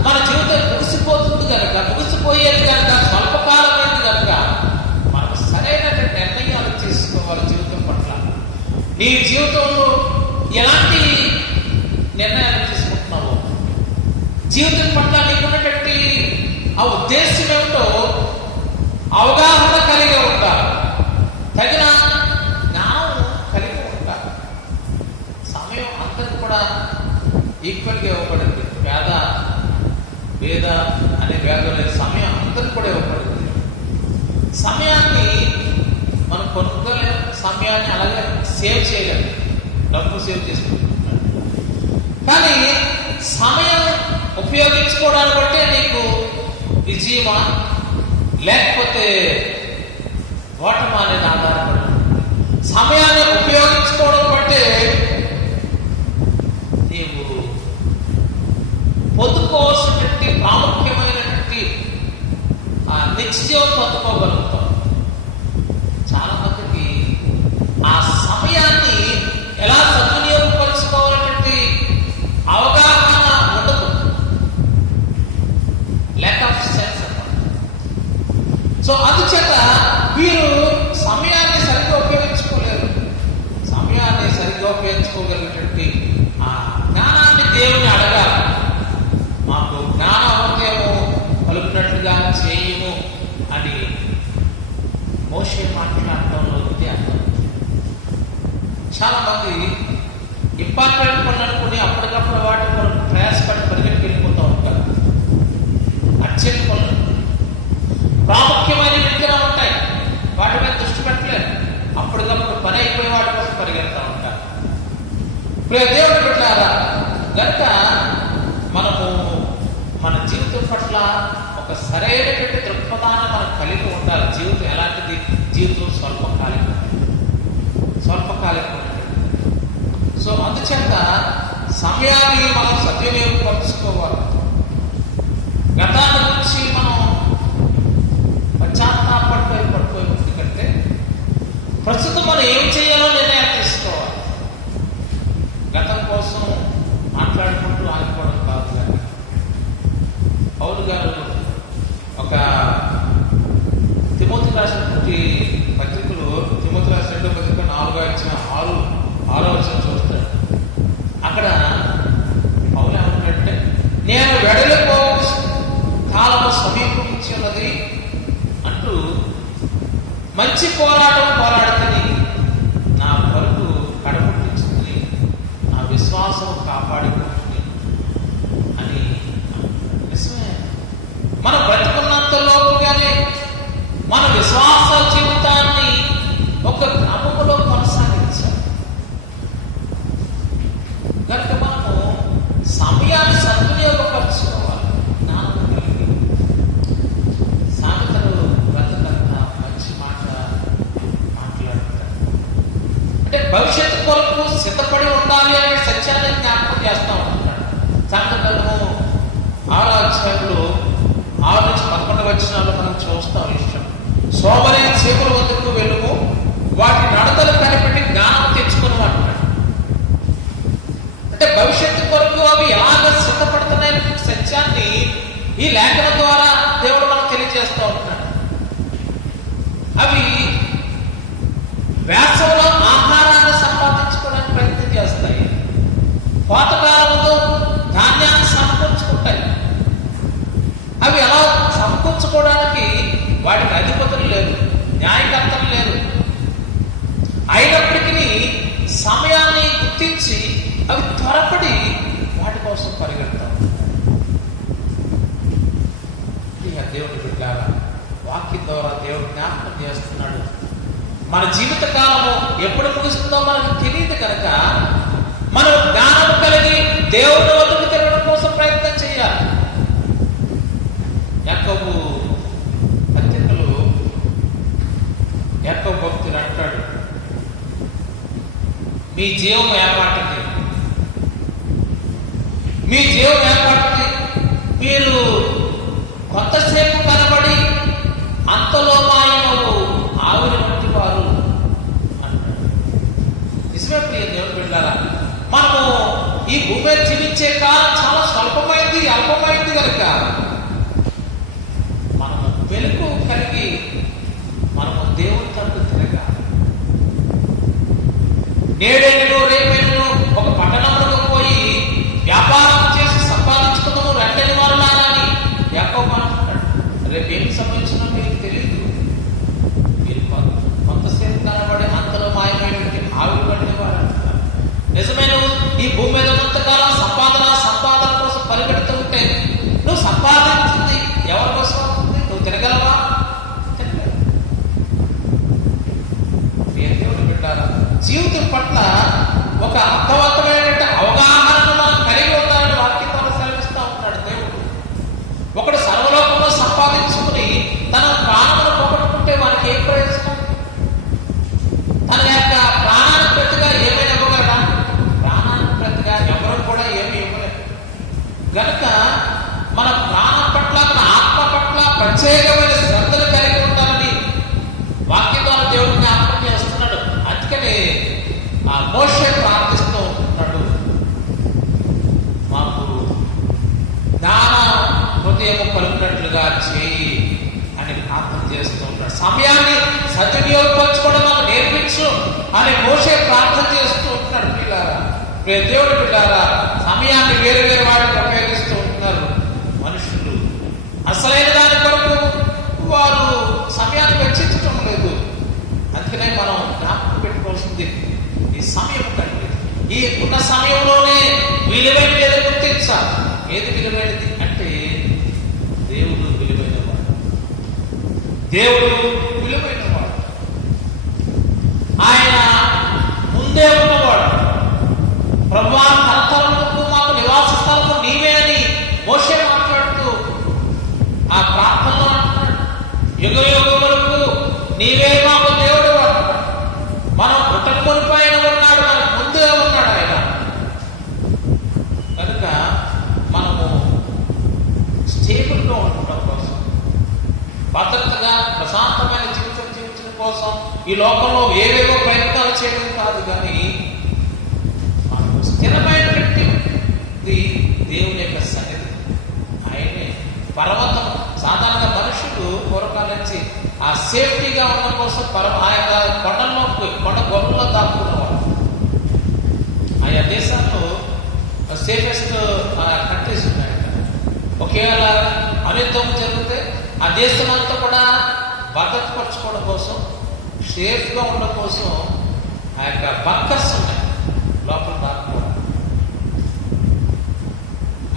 మన జీవితం ముగిసిపోతుంది కనుక, ముగిసిపోయేది కనుక, స్వల్పకాలమైంది కనుక మనకు సరైనటువంటి నిర్ణయాలు తీసుకోవాలి జీవితం పట్ల. నీ జీవితంలో ఎలాంటి నిర్ణయాలు తీసుకుంటున్నావు, జీవితం పట్ల నీకున్నటువంటి ఆ ఉద్దేశం ఏమిటో అవగాహన కలిగి ఉంటారు, తగిన జ్ఞానం కలిగి ఉంటారు. సమయం అందరికి కూడా ఈక్వల్గా ఇవ్వబడింది. వేద అనే వేదం లేని సమయం అందరికి కూడా ఇవ్వబడింది. సమయాన్ని మనం కొనుక్కోలేము, సమయాన్ని అలాగే సేవ్ చేయలేము, డబ్బు సేవ్ చేసుకుంటున్నాడు. కానీ సమయం ఉపయోగించుకోవడాన్ని బట్టే నీకు విజయమా లేకపోతే ఓటమా అనేది ఆధారపడి, సమయాన్ని ఉపయోగించుకోవడం బట్టే నీవు పొందుకోవాల్సినటువంటి ప్రాముఖ్యమైనటువంటి ఆ నిత్యం పొందుకోగలుగుతాం. చాలా మందికి ఆ సమయాన్ని ఎలా సద్వినియోగపరుచుకోవాలనేటువంటి అవగాహన ఉండదు, ల్యాక్ ఆఫ్ సెన్స్ అన్నమాట. సో అందుచేత వీరు సమయాన్ని సరిగ్గా ఉపయోగించుకోలేరు. సమయాన్ని సరిగ్గా ఉపయోగించుకోగలిగినటువంటి ఆ జ్ఞానాన్ని దేవుని అడగాలి. మాకు జ్ఞానవంతేమో పలుకున్నట్లుగా చేయము అని మోషే మాట్లాడటంలో ఉంది అర్థం. చాలా మంది ఇంపార్టెంట్ పనులు అనుకుని అప్పటికప్పుడు వాటి మనం ప్రయాసపడి పరిగెత్తి వెళ్ళిపోతూ ఉంటారు. అర్జెంట్ పనులు, ప్రాముఖ్యమైన విగ్రహం ఉంటాయి, వాటి మీద దృష్టి పెట్టలేదు, అప్పటికప్పుడు పని అయిపోయి వాటి కోసం పరిగెడతా ఉంటారు. దేవుడు పెట్టారా గనుక మనము మన జీవితం పట్ల ఒక సరైనటువంటి దృక్పథాన్ని మనం కలిగి ఉండాలి. జీవితం ఎలాంటిది? జీవితం స్వల్పకాలికం. సో అందుచేత సమయాన్ని మనం సద్వినియోగపరుచుకోవాలి. గతాన్ని గురించి మనం పశ్చాత్తాపడిపోయి ఎందుకంటే ప్రస్తుతం మనం ఏం చేయాలో నిర్ణయం తీసుకోవాలి. గతం కోసం మాట్లాడుకుంటూ ఆగిపోవడం కాదు. కానీ పౌలు గారు ఒక తిమోతి రాసినటువంటి పత్రికలు, తిమోతి రాసిన 2వ పత్రిక 4:6 చూస్తాడు. అక్కడ పౌలు ఏమంటాడంటే, నేను వెడలిపో కాలము సమీపించి ఉన్నది అంటూ మంచి పోరాటం పోరాడుతుంది, నా పరుగు కడముట్టించుకుని నా విశ్వాసం కాపాడుకుంటుంది అని. నిజమే, మనం బ్రతుకున్నంతలోపుగానే మన విశ్వాస జీవితాన్ని ఒక క్రమములో కొనసాగించాలి. కనుక మనము సమయాన్ని సద్వినియోగపరచుకోవాలి. జ్ఞానం కలిగి సామెతలు బ్రతకంత మంచి మాట మాట్లాడతారు. అంటే భవిష్యత్తు కొరకు సిద్ధపడి ఉండాలి అనే సత్యాన్ని జ్ఞాపకం చేస్తూ ఉంటున్నాడు. సామెతలను 6వ అధ్యాయంలో 6-11 మనం చూస్తాం. ఇష్టం సోమరి చీపుల వద్దకు వెలుగు, వాటి నడతలు కనిపెట్టి జ్ఞానం తెచ్చుకుని అంటున్నాడు. అంటే భవిష్యత్తు కొరకు అవి ఎలాగ సిద్ధపడుతున్నాయనే సత్యాన్ని ఈ లేఖనం ద్వారా దేవుడు మనకు తెలియజేస్తూ ఉంటున్నాడు. అవి వేసవిలో ఆహారాన్ని సంపాదించుకోవడానికి ప్రయత్నం చేస్తాయి, కోతకాలంలో ధాన్యాన్ని సమకూర్చుకుంటాయి. అవి ఎలా సమకూర్చుకోవడానికి వాటికి అధిపతులు లేరు, న్యాయకర్తలు లేరు. అయినప్పటికీ సమయాన్ని గుర్తించి అవి త్వరపడి వాటి కోసం పరిగెడతాం. దేవుడి బిడ్డ వాక్యం ద్వారా దేవుడు జ్ఞాపకం చేస్తున్నాడు. మన జీవిత కాలము ఎప్పుడు ముగుస్తుందో మనకు తెలియదు కనుక మనం జ్ఞానం కలిగి దేవుని వద్దకు తిరగడం కోసం ప్రయత్నం చేయాలి. యాకోబు పత్రికలో యాకోబు భక్తుడు అంటాడు, మీ జీవం ఏర్పాటుది, మీ జీవం ఏర్పాటుది, మీరు కొంతసేపు కనబడి అంతలో మాయమవు ఆవిరి వంటి వారు అంటాడు. నిజమే ప్రియ దేవుని బిడ్డలారా, మనము ఈ భూమి మీద జీవించే కాలం చాలా స్వల్పమైంది, అల్పమైంది కనుక మనము వెలుగు కలిగి మనము దేవుని తరపు తిరగాలి. నేడేనో రేపేనో ఒక పట్టణంలో పోయి వ్యాపారం చేసి సంపాదించుకున్నాము రెండని వారులాగాని యాకోబు అంటున్నాడు. రేపు ఏం సంబంధించినా మీకు తెలియదు, మీరు కొంతసేపు కనబడి అంతలో మాయమైనటువంటి ఆవిరి పడిన వారు అంటున్నారు. నిజమే, నువ్వు ఈ భూమి మీద ఉన్నంతకాలం సంపాదన కోసం పరిగెడుతూ ఉంటే నువ్వు సంపాదించింది ఎవరి కోసం అవుతుంది? నువ్వు తిరగలవా? దేవుడు పెట్టారా? జీవితం పట్ల ఒక అర్థవంతమైనటువంటి అవగాహనను మనం కలిగి ఉండాలని వాక్యం ద్వారా సెలవిస్తూ ఉంటాడు దేవుడు. ఒకడు సర్వలోకంలో సంపాదించుకుని తన ప్రాణమును పోగొట్టుకుంటే వారికి ఏం ప్రయోజనం? తన యొక్క ప్రాణానికి ప్రతిగా ఏమైనా ఇవ్వగలరా? ప్రాణానికి ప్రతిగా ఎవరు కూడా ఏమి ఇవ్వలేరు. గనుక మన ప్రాణం పట్ల, మన ఆత్మ పట్ల ప్రత్యేకమైన శ్రద్ధలు కలిగి ఉండాలని వాక్యం ద్వారా దేవుడు జ్ఞాపకం చేస్తున్నాడు. అందుకని ఆ మోషే ప్రార్థిస్తూ ఉంటున్నాడు, మాకు జ్ఞాన హృదయము పలుకున్నట్లుగా చేయి అని ప్రార్థన చేస్తూ ఉంటాడు. సమయాన్ని సద్వినియోగపరచుకోవడం మాకు నేర్పించు అని మోషే ప్రార్థన చేస్తూ ఉంటున్నాడు. పిల్లారా, దేవుడు పిల్లారా, సమయాన్ని వేరు వేరు వాటికి ఉపయోగిస్తూ ఉంటున్నారు మనుషులు. అసలైన దాని కొరకు వారు సమయాన్ని వెచ్చించడం లేదు. అందుకనే మనం జ్ఞాపకం పెట్టుకోవాల్సింది ఈ సమయం కంటే ఈ ఉన్న సమయంలోనే విలువైనది ఏదో గుర్తించాలి. ఏది విలువైనది అంటే దేవుడు విలువైనవాడు, దేవుడు విలువైనవాడు, ఆయన ముందే ఉన్నవాడు. ప్రభువా, తరతరములకు మాకు నివాస స్థలము నీవే అని మోషే మాట్లాడుతూ ఆ ప్రార్థనలో అంటున్నాడు, యుగ యుగములకు నీవే మాకు దేవుడు అంటున్నాడు. మనం పుట్టక ఆయన ఉన్నాడు, మనకు ముందుగా ఉన్నాడు ఆయన. కనుక మనము స్టేబుల్గా ఉండటం కోసం, భద్రతగా ప్రశాంతమైన జీవితం జీవించడం కోసం ఈ లోకంలో ఏవేవో ప్రయత్నాలు చేయడం కాదు, కానీ మనకు స్థిరమైనటువంటి దేవుని యొక్క సన్నిధి. ఆయనే పర్వతం. సాధారణంగా మనుషులు పూర్వకాల నుంచి ఆ సేఫ్టీగా ఉండడం కోసం ఆ యొక్క కొండ గొప్పలో దాక్కునేవాడు. ఆయా దేశాల్లో సేఫెస్ట్ కంట్రీస్ ఉన్నాయి. ఒకవేళ అనితం జరిగితే ఆ దేశం అంతా కూడా భద్రతపరచుకోవడం కోసం, సేఫ్గా ఉండడం కోసం ఆ యొక్క బంకర్స్ ఉన్నాయి లోపల దాక్కుకోవడం.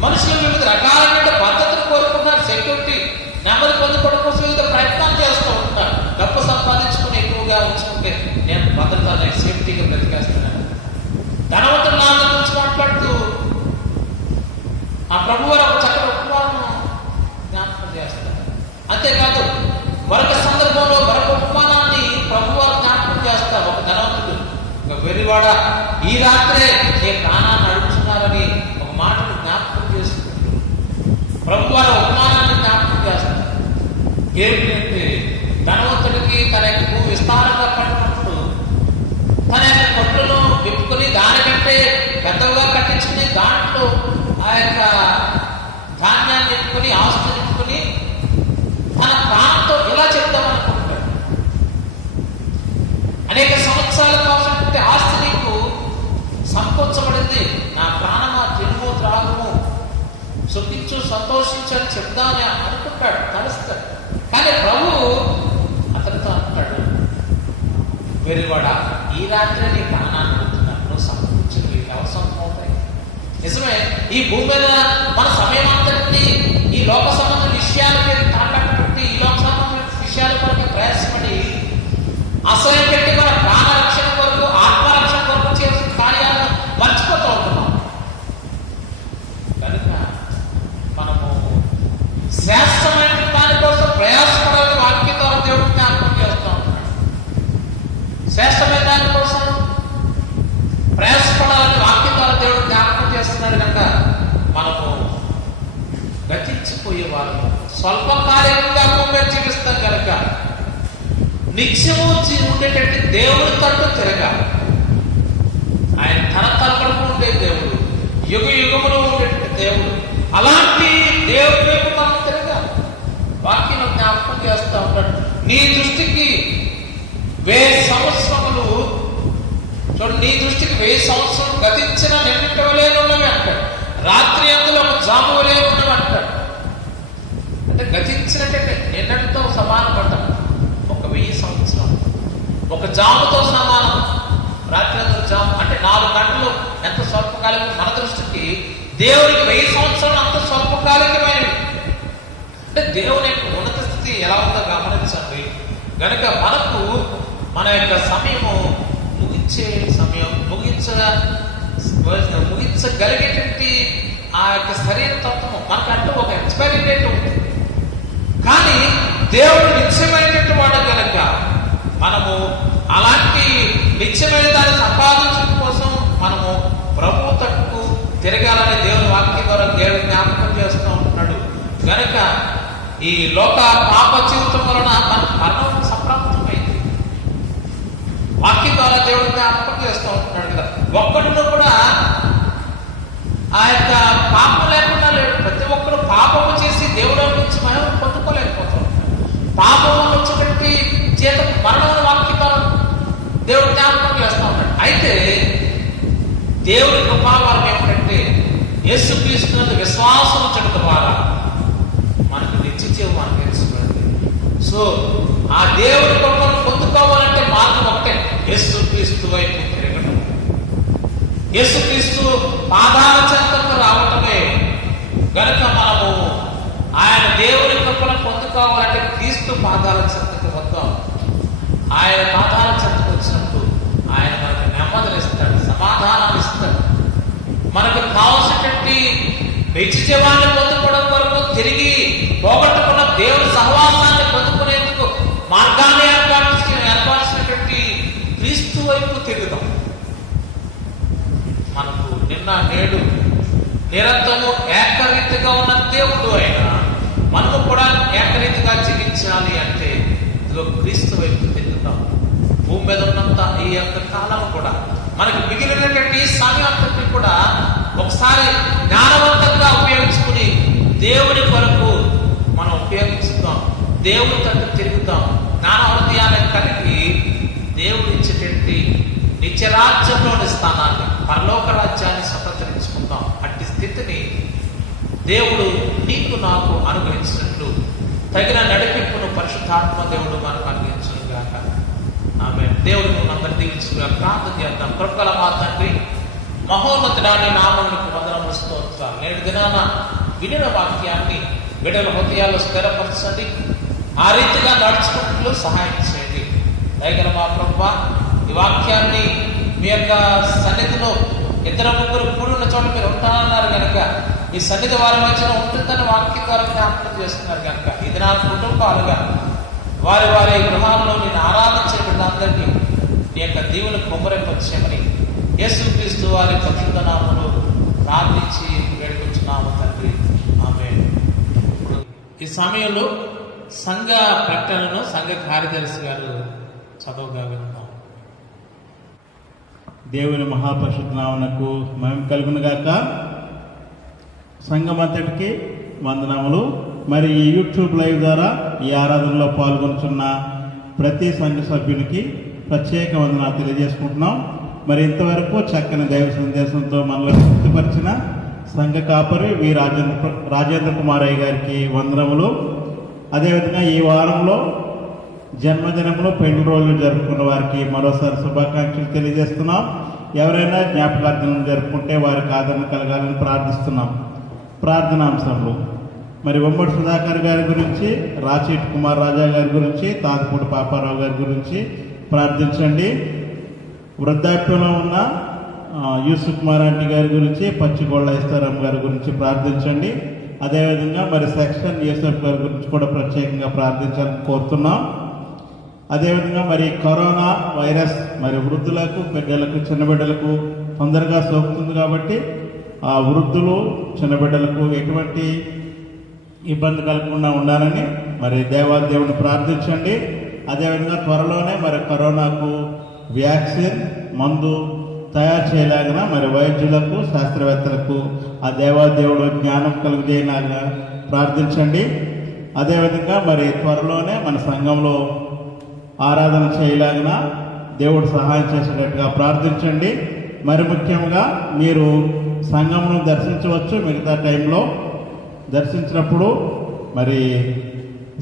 మనుషులు వివిధ రకాలైన భద్రతను కోరుకుంటున్నారు, సెక్యూరిటీ నెమ్మది పొందుకోవడం కోసం వివిధ ప్రయత్నాలు చేస్తూ ఉంటారు. డబ్బు సంపాదించుకుని ఎక్కువగా ఉంచుకుంటే నేను భద్రత, నేను సేఫ్టీగా బ్రతికేస్తున్నాను. ధనవంతుడు నా గురించి మాట్లాడుతూ ఆ ప్రభు వారు ఒక చక్కటి ఉపమానం జ్ఞాపకం చేస్తారు. అంతేకాదు మరొక సందర్భంలో మరొక ఉపమానాన్ని ప్రభు వారు జ్ఞాపకం చేస్తారు. ఒక ధనవంతుడు, ఒక వెర్రివాడ, ఈ రాత్రే నీ ప్రాణాన్ని అడుగుతున్నారని ఒక మాటను జ్ఞాపకం చేస్తుంది. ప్రభు వారు ఉపమానాన్ని జ్ఞాపకం చేస్తారు. ఏమిటంటే ధనవంతుడికి తన యొక్క భూమి విస్తారంగా పడినప్పుడు తన యొక్క కొట్లను విప్పుకొని దానికంటే పెద్దగా కట్టించుకుని దాంట్లో ఆ యొక్క ధాన్యాన్ని నింపుకొని, ఆస్తులు నింపుకొని తన ప్రాణంతో ఇలా చెప్తామనుకుంటాడు. అనేక సంవత్సరాల కోసం ఆస్తి నీకు సంకోచబడింది, నా ప్రాణమా తినుము త్రాగుము సుఖించు సంతోషించు అని చెప్దామని అనుకుంటాడు, కలుస్తాడు. కానీ ప్రభు అతనితో అంటాడు, వెరివాడా, ఈ రాత్రి నీ ప్రాణాన్ని అడుగుతున్నాను, నువ్వు సంతోషించు, నీకు అవసరం అవుతాయి. నిజమే, ఈ భూమి మీద మన సమయం అంతటినీ ఈ లోక సంబంధ విషయాలకి తాకట్టు పెట్టి, ఈ లోక సంబంధ విషయాల కొరకు ప్రయాసపడి అసహ్యం పెట్టి మన ప్రాణరక్షణ కొరకు, ఆత్మరక్షణ కొరకు చేసిన కార్యాలను మర్చిపోతూ ఉంటున్నాం. కనుక మనము శ్రేష్టమైన దానికోసం ప్రయాసపడాలని వాక్యం ద్వారా దేవుడు జ్ఞాపకం చేస్తూ ఉంటున్నాడు. శ్రేష్టమైన దానికోసం ప్రయాసపడాలని వాక్యం ద్వారా దేవుడు జ్ఞాపకం చేస్తున్నాడు. కనుక మనము గతించిపోయే వాళ్ళము, స్వల్పకాలికంగా మేము జీవిస్తాం కనుక నిత్యము ఉండేటట్టు దేవుడి తట్టు తిరగాలి. ఆయన తరతరములకు ఉండే దేవుడు, యుగ యుగములు ఉండేటట్టు దేవుడు. అలాంటి దేవుడి వైపు మనం తిరగాలి. వాక్యం జ్ఞాపకం చేస్తూ ఉంటాడు. నీ దృష్టికి 1000 సంవత్సరములు చూడండి, నీ దృష్టికి 1000 సంవత్సరాలు గతించిన నిన్నటి వలె ఉన్నవి అంటాడు. రాత్రి అందులో ఒక జాము వలె ఉన్నవి అంటాడు. అంటే గతించినట్టే నిన్నటితో సమానం పడ్డాడు. ఒక 1000 సంవత్సరం ఒక జాముతో సమానం. రాత్రి అందులో జాము అంటే 4 గంటలు ఎంత స్వల్పకాలికం. మన దృష్టికి దేవునికి 1000 సంవత్సరాలు అంత స్వల్పకాలికమైనవి. అంటే దేవుని యొక్క ఉన్నత స్థితి ఎలా ఉందో గమనించండి. గనుక మనకు మన యొక్క సమయము ముగించే సమయం, ముగించగలిగేటువంటి ఆ యొక్క శరీర తత్వము మనకంటూ ఒక ఎక్స్పైరీ డేట్ ఉంది. కానీ దేవుడు నిత్యమైనటువంటి వాడు కనుక మనము అలాంటి నిత్యమైన దాన్ని సంపాదించడం కోసం మనము ప్రభు తట్టుకు తిరగాలని దేవుని వాక్యం ద్వారా దేవుడు జ్ఞాపకం చేస్తూ ఉంటున్నాడు. గనుక ఈ లోక పాప జీవితం వలన మన మరణం సంప్రాప్తమైంది. వాక్యం ద్వారా దేవుడు జ్ఞాపకం చేస్తూ ఉంటున్నాడు కదా. ఒక్కడిలో కూడా ఆ యొక్క పాపం లేకుండా లేడు. ప్రతి ఒక్కరు పాపము చేసి దేవుడు నుంచి మహిమ పొందుకోలేకపోతాం. పాపం వచ్చేటట్టు చేత మరణం వాక్యం ద్వారా దేవుడు జ్ఞాపకం చేస్తూ ఉన్నాడు. అయితే దేవుడి కృపావరం ఏమిటంటే యేసుక్రీస్తు విశ్వాసం ఉంచడం ద్వారా మనకు నిత్య జీవం అనుగ్రహించబడింది. సో ఆ దేవుడి కృపను పొందుకోవాలంటే మార్గం ఒకటే, యేసుక్రీస్తు వైపు తిరగడం, యేసుక్రీస్తు పాదాల చెంతకు రావటమే. గనుక మనము ఆయన దేవుని కృపను పొందుకోవాలంటే క్రీస్తు పాదాల చెంతకు వద్దాం. ఆయన పాదాల చెంతకు వచ్చినప్పుడు ఆయన మనకు నెమ్మదినిస్తాడు, సమాధానాన్ని ఇస్తాడు. మనకు కావలసినటువంటి నిత్య జీవాన్ని పొందుకోవడం కొరకు తిరిగి పోగొట్టుకున్న దేవుని సహవాసాన్ని పొందుకునేందుకు మార్గాన్ని ఏర్పరిచినటువంటి క్రీస్తు వైపు తిరుగుదాం. మనకు నిన్న నేడు నిరంతరము ఏకరీతిగా ఉన్న దేవుడు అయినా మనము కూడా ఏకరీతిగా జీవించాలి అంటే ఇదిగో క్రీస్తు వైపు తిరుగుతాం. భూమి మీద ఉన్నంత ఈ యొక్క కాలం కూడా మనకి మిగిలినటువంటి సమయాన్ని కూడా ఒకసారి జ్ఞానవంతంగా ఉపయోగించుకుని దేవుని కొరకు మనం ఉపయోగించుతాం. దేవుని తట్టు తిరుగుతాం. జ్ఞాన హృదయాన్ని కలిగి దేవుడు ఇచ్చేటువంటి నిత్యరాజ్యంలోని స్థానాన్ని, పరలోక రాజ్యాన్ని స్వతంత్రించుకుందాం. అట్టి స్థితిని దేవుడు నీకు నాకు అనుగ్రహించినట్లు తగిన నడిపింపును పరిశుద్ధాత్మ దేవుడు మనకు అనుగ్రహించును గాక. ఆమె దేవుడు మనందరి దీవించుగా ప్రార్థన చేద్దాం. కృపగల మా తండ్రి, మహోన్నతుడాని నామమునకు వందనములు స్తోత్రాలు. నేడు దినాన వినిన వాక్యాన్ని బిడ్డల హృదయాల్లో స్థిరపరచండి. ఆ రీతిగా నడుచుకుంటూ సహాయం చేయండి. దయగల మా ప్రభువా, ఈ వాక్యాన్ని మీ యొక్క సన్నిధిలో 2-3 కూడున్న చోట మీరు ఉంటానన్నారు కనుక ఈ సన్నిధి వారి మధ్యన ఉంటుందని వాక్యం ద్వారా జ్ఞాపకం చేస్తున్నారు కనుక ఇది నా కుటుంబాలుగా వారి వారి గృహాల్లో నేను ఆరాధించే బిడ్డలందరినీ నీ యొక్క దీవులకు కుమ్మరింపచేయమని యేసుక్రీస్తు వారి పరిశుద్ధ నామములో ప్రార్థించి వేడుకొంచున్నాము తండ్రి. ఆమేన్. ఈ సమయంలో సంఘ ప్రకటనను సంఘ కార్యదర్శి గారు చదువుగా విందాం. దేవుని మహాపరిశుద్ధ నామమునకు మహిమ కలుగును గాక. సంఘమంతటికి వందనములు. మరి ఈ యూట్యూబ్ లైవ్ ద్వారా ఈ ఆరాధనలో పాల్గొంటున్న ప్రతి సంఘ సభ్యునికి ప్రత్యేక వందనాలు తెలియజేసుకుంటున్నాం. మరి ఇంతవరకు చక్కని దైవ సందేశంతో మనలో గుర్తుపరిచిన సంఘ కాపరి వి రాజేంద్ర కుమారయ్య గారికి వందనములు. అదేవిధంగా ఈ వారంలో జన్మదినంలో పెళ్లి రోజులు జరుపుకున్న వారికి మరోసారి శుభాకాంక్షలు తెలియజేస్తున్నాం. ఎవరైనా జ్ఞాపకార్థనలు జరుపుకుంటే వారికి ఆదరణ కలగాలని ప్రార్థిస్తున్నాం. ప్రార్థనాంశంలో మరి బొమ్మడి సుధాకర్ గారి గురించి, రాచేటి కుమార్ రాజా గారి గురించి, తాతపూడి పాపారావు గారి గురించి ప్రార్థించండి. వృద్ధాప్యంలో ఉన్న యూసుఫ్ మారాంటి గారి గురించి, పచ్చిగోళ్ళ ఇస్తారాం గారి గురించి ప్రార్థించండి. అదేవిధంగా మరి సెక్షన్ యూసఫ్ గారి గురించి కూడా ప్రత్యేకంగా ప్రార్థించాలని కోరుతున్నాం. అదేవిధంగా మరి కరోనా వైరస్ మరి వృద్ధులకు, బిడ్డలకు, చిన్న బిడ్డలకు తొందరగా సోకుతుంది కాబట్టి ఆ వృద్ధులు, చిన్న బిడ్డలకు ఎటువంటి ఇబ్బంది కలగకుండా ఉండాలని మరి దేవాదేవుని ప్రార్థించండి. అదేవిధంగా త్వరలోనే మరి కరోనాకు వ్యాక్సిన్, మందు తయారు చేయలాగిన మరి వైద్యులకు, శాస్త్రవేత్తలకు ఆ దేవాదేవుడు జ్ఞానం కలుగుదేలాగా ప్రార్థించండి. అదేవిధంగా మరి త్వరలోనే మన సంఘంలో ఆరాధన చేయలాగిన దేవుడు సహాయం చేసేటట్టుగా ప్రార్థించండి. మరి ముఖ్యంగా మీరు సంఘమును దర్శించవచ్చు. మిగతా టైంలో దర్శించినప్పుడు మరి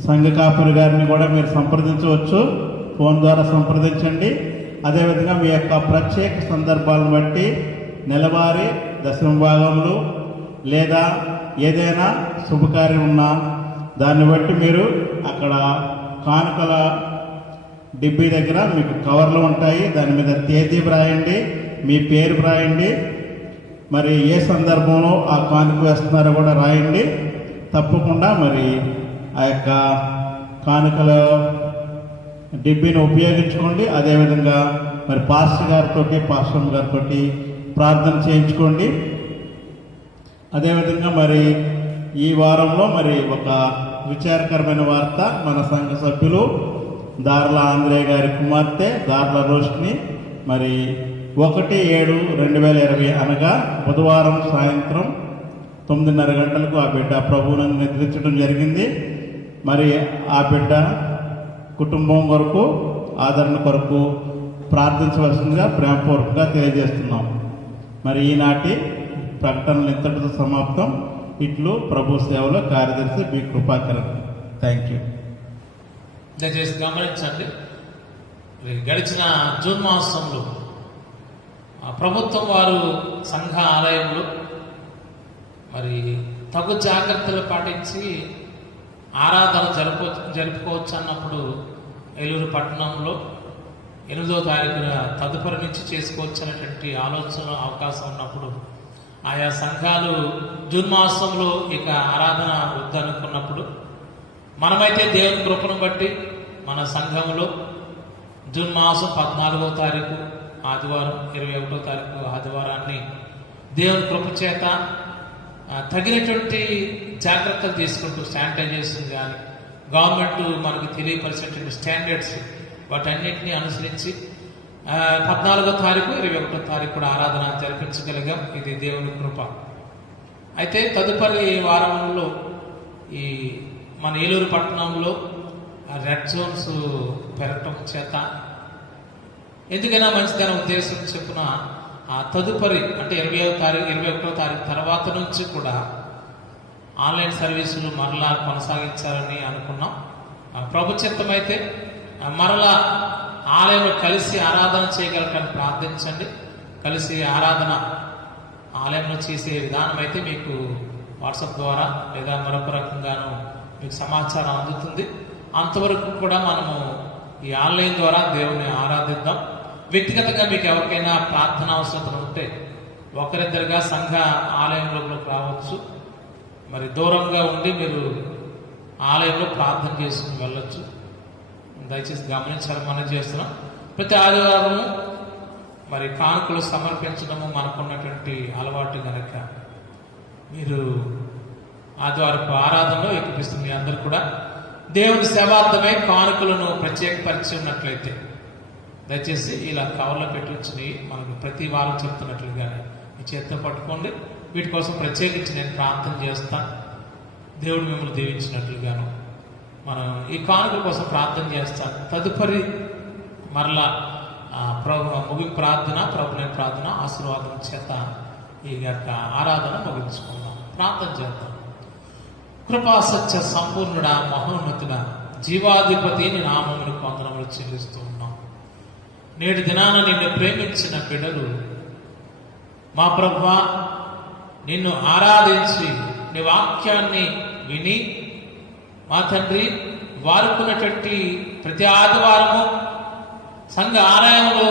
సంఘ కాపరి గారిని కూడా మీరు సంప్రదించవచ్చు. ఫోన్ ద్వారా సంప్రదించండి. అదేవిధంగా మీ యొక్క ప్రత్యేక సందర్భాలను బట్టి నెలవారీ దశమ భాగములు లేదా ఏదైనా శుభకార్యం ఉన్నా దాన్ని బట్టి మీరు అక్కడ కానుకల డిబ్బీ దగ్గర మీకు కవర్లు ఉంటాయి. దాని మీద తేదీ వ్రాయండి, మీ పేరు వ్రాయండి, మరి ఏ సందర్భంలో ఆ కానుక వేస్తున్నారో కూడా రాయండి. తప్పకుండా మరి ఆ యొక్క కానుకల డిబ్బీని ఉపయోగించుకోండి. అదేవిధంగా మరి పాస్టర్ గారితో, పాస్టర్ గారితో ప్రార్థన చేయించుకోండి. అదేవిధంగా మరి ఈ వారంలో మరి ఒక విచారకరమైన వార్త, మన సంఘ సభ్యులు దార్ల ఆంధ్రేయ గారి కుమార్తె దార్ల రోష్ని మరి 1/7/2020 అనగా బుధవారం సాయంత్రం 9:30 గంటలకు ఆ బిడ్డ ప్రభువును నిద్రించడం జరిగింది. మరి ఆ బిడ్డ కుటుంబం కొరకు, ఆదరణ కొరకు ప్రార్థించవలసిందిగా ప్రేమపూర్వకంగా తెలియజేస్తున్నాం. మరి ఈనాటి ప్రకటనలు ఇంతటితో సమాప్తం. ఇట్లు ప్రభు సేవలో కార్యదర్శి బి కృపాకరన్. Thank you. దయచేసి గమనించండి, గడిచిన జూన్ మాసంలో ప్రభుత్వం వారు సంఘ ఆలయంలో మరి తగు జాగ్రత్తలు పాటించి ఆరాధన జరుపుకోవచ్చు అన్నప్పుడు ఏలూరు పట్టణంలో 8వ తారీఖున తదుపరి నుంచి చేసుకోవచ్చు అనేటువంటి ఆలోచన అవకాశం ఉన్నప్పుడు ఆయా సంఘాలు జూన్ మాసంలో ఇక ఆరాధన వద్దనుకున్నప్పుడు మనమైతే దేవుని కృపను బట్టి మన సంఘంలో జూన్ మాసం 14వ తారీఖు ఆదివారం, 21వ తారీఖు ఆదివారాన్ని దేవుని కృప చేత తగినటువంటి జాగ్రత్తలు తీసుకుంటూ శానిటైజేషన్ కానీ గవర్నమెంట్ మనకు తెలియపరిచినటువంటి స్టాండర్డ్స్ వాటన్నిటిని అనుసరించి 14వ తారీఖు, 21వ తారీఖు కూడా ఆరాధన జరిపించగలిగాం. ఇది దేవుని కృప. అయితే తదుపరి వారంలో ఈ మన ఏలూరు పట్టణంలో రెడ్ జోన్స్ పెరగటం చేత ఎందుకైనా మంచిదనే ఉద్దేశం చెప్పున ఆ తదుపరి అంటే 20వ తారీఖు, 21వ తారీఖు తర్వాత నుంచి కూడా ఆన్లైన్ సర్వీసులు మరలా కొనసాగించాలని అనుకున్నాం. ప్రభు చిత్తమైతే మరలా ఆలయంలో కలిసి ఆరాధన చేయగలటని ప్రార్థించండి. కలిసి ఆరాధన ఆలయంలో చేసే విధానం అయితే మీకు వాట్సాప్ ద్వారా లేదా మరొక రకంగానూ మీకు సమాచారం అందుతుంది. అంతవరకు కూడా మనము ఈ ఆన్లైన్ ద్వారా దేవుని ఆరాధిద్దాం. వ్యక్తిగతంగా మీకు ఎవరికైనా ప్రార్థన అవసరం ఉంటే ఒకరిద్దరుగా సంఘ ఆలయంలోకి రావచ్చు. మరి దూరంగా ఉండి మీరు ఆలయంలో ప్రార్థన చేసుకుని వెళ్ళొచ్చు. దయచేసి గమనించాలని మనం చేస్తున్నాం. ప్రతి ఆదివారము మరి కానుకలు సమర్పించడము మనకున్నటువంటి అలవాటు కనుక మీరు ఆదివారపు ఆరాధనలో ఎక్కిపిస్తుంది. మీ అందరూ కూడా దేవుని సేవార్థమై కానుకలను ప్రత్యేకపరిచి ఉన్నట్లయితే దయచేసి ఇలా కవర్లో పెట్టించి మనకు ప్రతి వారం చెప్తున్నట్లుగానే మీ చేతితో పట్టుకోండి. వీటి కోసం ప్రత్యేకించి నేను ప్రార్థన చేస్తాను. దేవుడు మిమ్మల్ని దీవించినట్లుగాను మనం ఈ కానుకల కోసం ప్రార్థన చేస్తాను. తదుపరి మరలా ముగింపు ప్రార్థన, ప్రభుని ప్రార్థన ఆశీర్వాదం చేత ఈ యొక్క ఆరాధన ముగించుకుందాం. ప్రార్థన చేద్దాం. కృపాసత్య సంపూర్ణుడ, మహోన్నతుడ, జీవాధిపతి నీ నామమును వందనములు చెల్లిస్తూ ఉన్నాం. నేటి దినాన నిన్ను ప్రేమించిన బిడ్డలు మా ప్రభువా నిన్ను ఆరాధించి నీ వాక్యాన్ని విని మా తండ్రి వారుకున్నటువంటి ప్రతి ఆదివారము సంఘ ఆలయంలో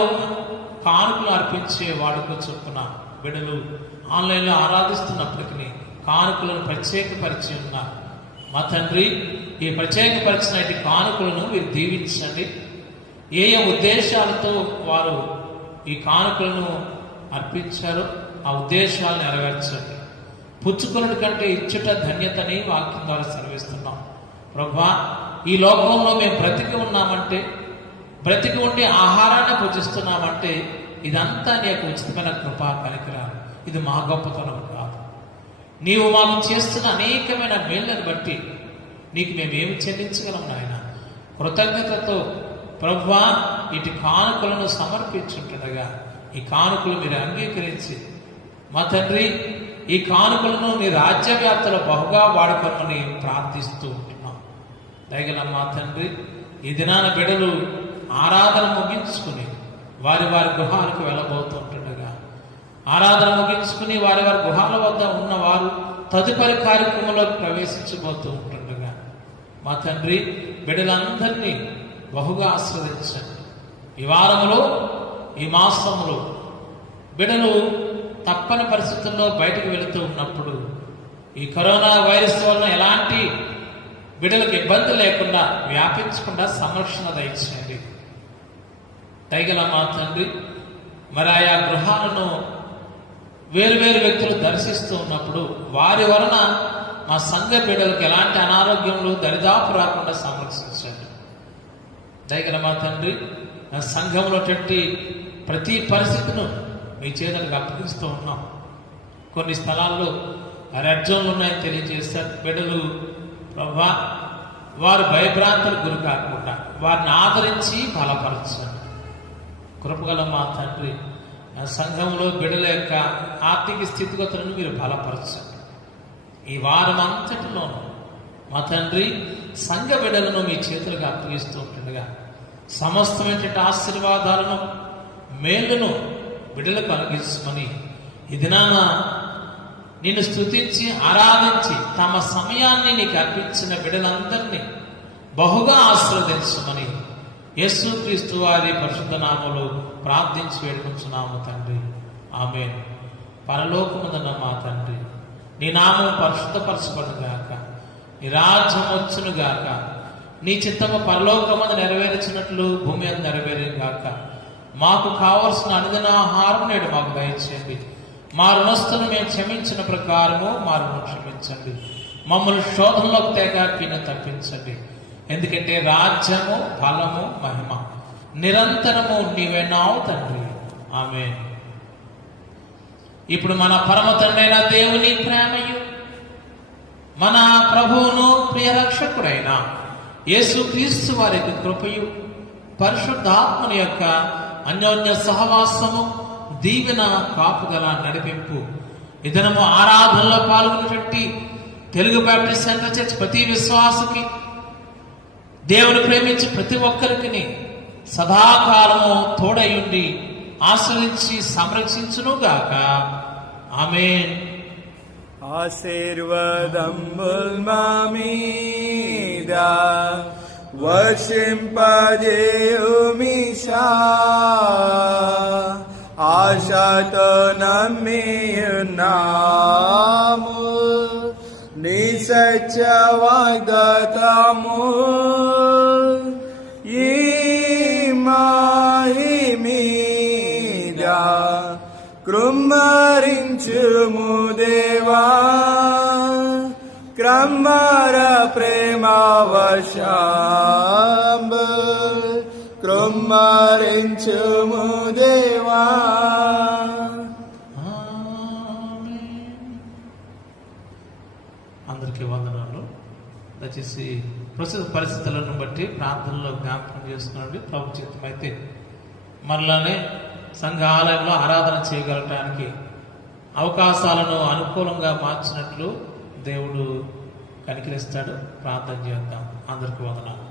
కానుకలు అర్పించే వాడుకో చొప్పున బిడ్డలు ఆన్లైన్లో ఆరాధిస్తున్నప్పటికీ కానుకలను ప్రత్యేకపరిచి ఉన్నారు. మా తండ్రి, ఈ ప్రత్యేకపరిచిన కానుకలను మీరు దీవించండి. ఏ ఉద్దేశాలతో వారు ఈ కానుకలను అర్పించారో ఆ ఉద్దేశాలను నెరవేర్చండి. పుచ్చుకున్నటి కంటే ఇచ్చుట ధన్యతని వాక్యం ద్వారా సెలవిస్తున్నాం. ప్రభువా, ఈ లోకంలో మేము బ్రతికి ఉన్నామంటే, బ్రతికి ఉండి ఆహారాన్ని భుజిస్తున్నామంటే ఇదంతా నీ యొక్క ఉచితమైన కృపా కనికరాలు. ఇది మా గొప్పతనం కాదు. నీవు మాకు చేస్తున్న అనేకమైన మేళ్లను బట్టి నీకు మేమేమి చెల్లించగలం నాయన. కృతజ్ఞతతో ప్రభువా ఇటు కానుకలను సమర్పించుంటుండగా ఈ కానుకలు మీరు అంగీకరించి మా తండ్రి, ఈ కానుకలను నీ రాజ్యవ్యాప్తిలో బహుగా వాడుకోమని ప్రార్థిస్తూ ఉంటున్నాం. దయగల మా తండ్రి, ఈ దినాన బిడ్డలు ఆరాధన ముగించుకుని వారి వారి గృహాలకు వెళ్ళబోతూ ఉంటుండగా, ఆరాధన ముగించుకుని వారి వారి గృహాల వద్ద ఉన్నవారు తదుపరి కార్యక్రమంలో ప్రవేశించబోతూ ఉంటుండగా మా తండ్రి, బిడ్డలందరినీ బహుగా ఆస్వాదించండి. ఈ వారంలో, ఈ మాసంలో బిడ్డలు తప్పని పరిస్థితుల్లో బయటకు వెళుతూ ఉన్నప్పుడు ఈ కరోనా వైరస్ వలన ఎలాంటి బిడ్డలకు ఇబ్బంది లేకుండా వ్యాపించకుండా సంరక్షణ దయచేయండి. దయగల మా తండ్రి, మరి ఆయా గృహాలను వేరు వ్యక్తులు దర్శిస్తూ ఉన్నప్పుడు వారి వలన మా సంఘ బిడ్డలకు ఎలాంటి అనారోగ్యంలో దరిదాపు రాకుండా సంరక్షించండి. దయగల మా తండ్రి, నా సంఘంలో ప్రతి పరిస్థితిను మీ చేతులకు అప్పగిస్తూ ఉన్నాం. కొన్ని స్థలాల్లో రెడ్ జోన్లు ఉన్నాయని తెలియజేస్తారు. బిడ్డలు ప్రభా వారు భయభ్రాంతులకు గురి కాకుండా వారిని ఆదరించి బలపరచండి. కృపగల మా తండ్రి, నా సంఘంలో బిడ్డల యొక్క ఆర్థిక స్థితిగతులను మీరు బలపరచండి. ఈ వారం అంతటిలోనూ మా తండ్రి సంఘ బిడ్డలను మీ చేతులకు అప్పగిస్తూ ఉంటుండగా సమస్తమైనటువంటి ఆశీర్వాదాలను, మేలును బిడ్డలకు అనుగ్రహించమని ఈ దినాన నిన్ను స్తుతించి ఆరాధించి తమ సమయాన్ని నీకు అర్పించిన బిడ్డలందరినీ బహుగా ఆశీర్వదించమని యేసుక్రీస్తు వారి పరిశుద్ధ నామములో ప్రార్థించి వేడుకుంటున్నాము తండ్రి. ఆమేన్. పరలోకముందున్న మా తండ్రి, నీ నామం పరిశుద్ధపరచబడుగాక, నీ రాజ్యం వచ్చునుగాక, నీ చిత్తము పరలోకమందు నెరవేర్చినట్లు భూమి అందు నెరవేరుగాక. మాకు కావలసిన అనుదిన ఆహారం నేడు మాకు దయచేయండి. మా రుణస్తులను మేము క్షమించిన ప్రకారము మా రుణం క్షమించండి. మమ్మల్ని శోధనలోకి తెగాకిని తప్పించండి. ఎందుకంటే రాజ్యము, బలము, మహిమ నిరంతరము నీవేనావు తండ్రి. ఆమేన్. ఇప్పుడు మన పరమ తండ్రైన దేవుని ప్రేమయు, మన ప్రభువును ప్రియ రక్షకుడైన యేసుక్రీస్తు వారి యొక్క కృపయు, పరిశుద్ధాత్మని యొక్క అన్యోన్య సహవాసము, దీవెన, కాపుదల, నడిపింపు ఈ దినము ఆరాధనలో పాల్గొనేటువంటి తెలుగు బాప్టిస్ట్ సెంటర్ చర్చ్ ప్రతి విశ్వాసకి, దేవుని ప్రేమించి ప్రతి ఒక్కరికి సదాకాలము తోడయుండి ఆశ్రయించి సంరక్షించునుగాక. ఆమేన్. ఆశీర్వాదముల్ మా మీద వర్షింపజేయుమిషా, ఆశతో నమ్మియున్నాము నీ సత్య వాగ్దానము. ఈ మాహి మీద కృమ్మరించుము దేవా, క్రమ్మర ప్రేమ వశాంబ కృమ్మరించుము దేవా. అందరికీ వందనాలు. దయచేసి ప్రస్తుత పరిస్థితులను బట్టి ప్రార్థనలో జ్ఞాపకం చేసుకునండి. ప్రభు చిత్తమైతే మరలానే సంఘ ఆలయంలో ఆరాధన చేయగలటానికి అవకాశాలను అనుకూలంగా మార్చినట్లు దేవుడు కనికరిస్తాడు. ప్రార్థన చేద్దాం. అందరికీ వందనాలు.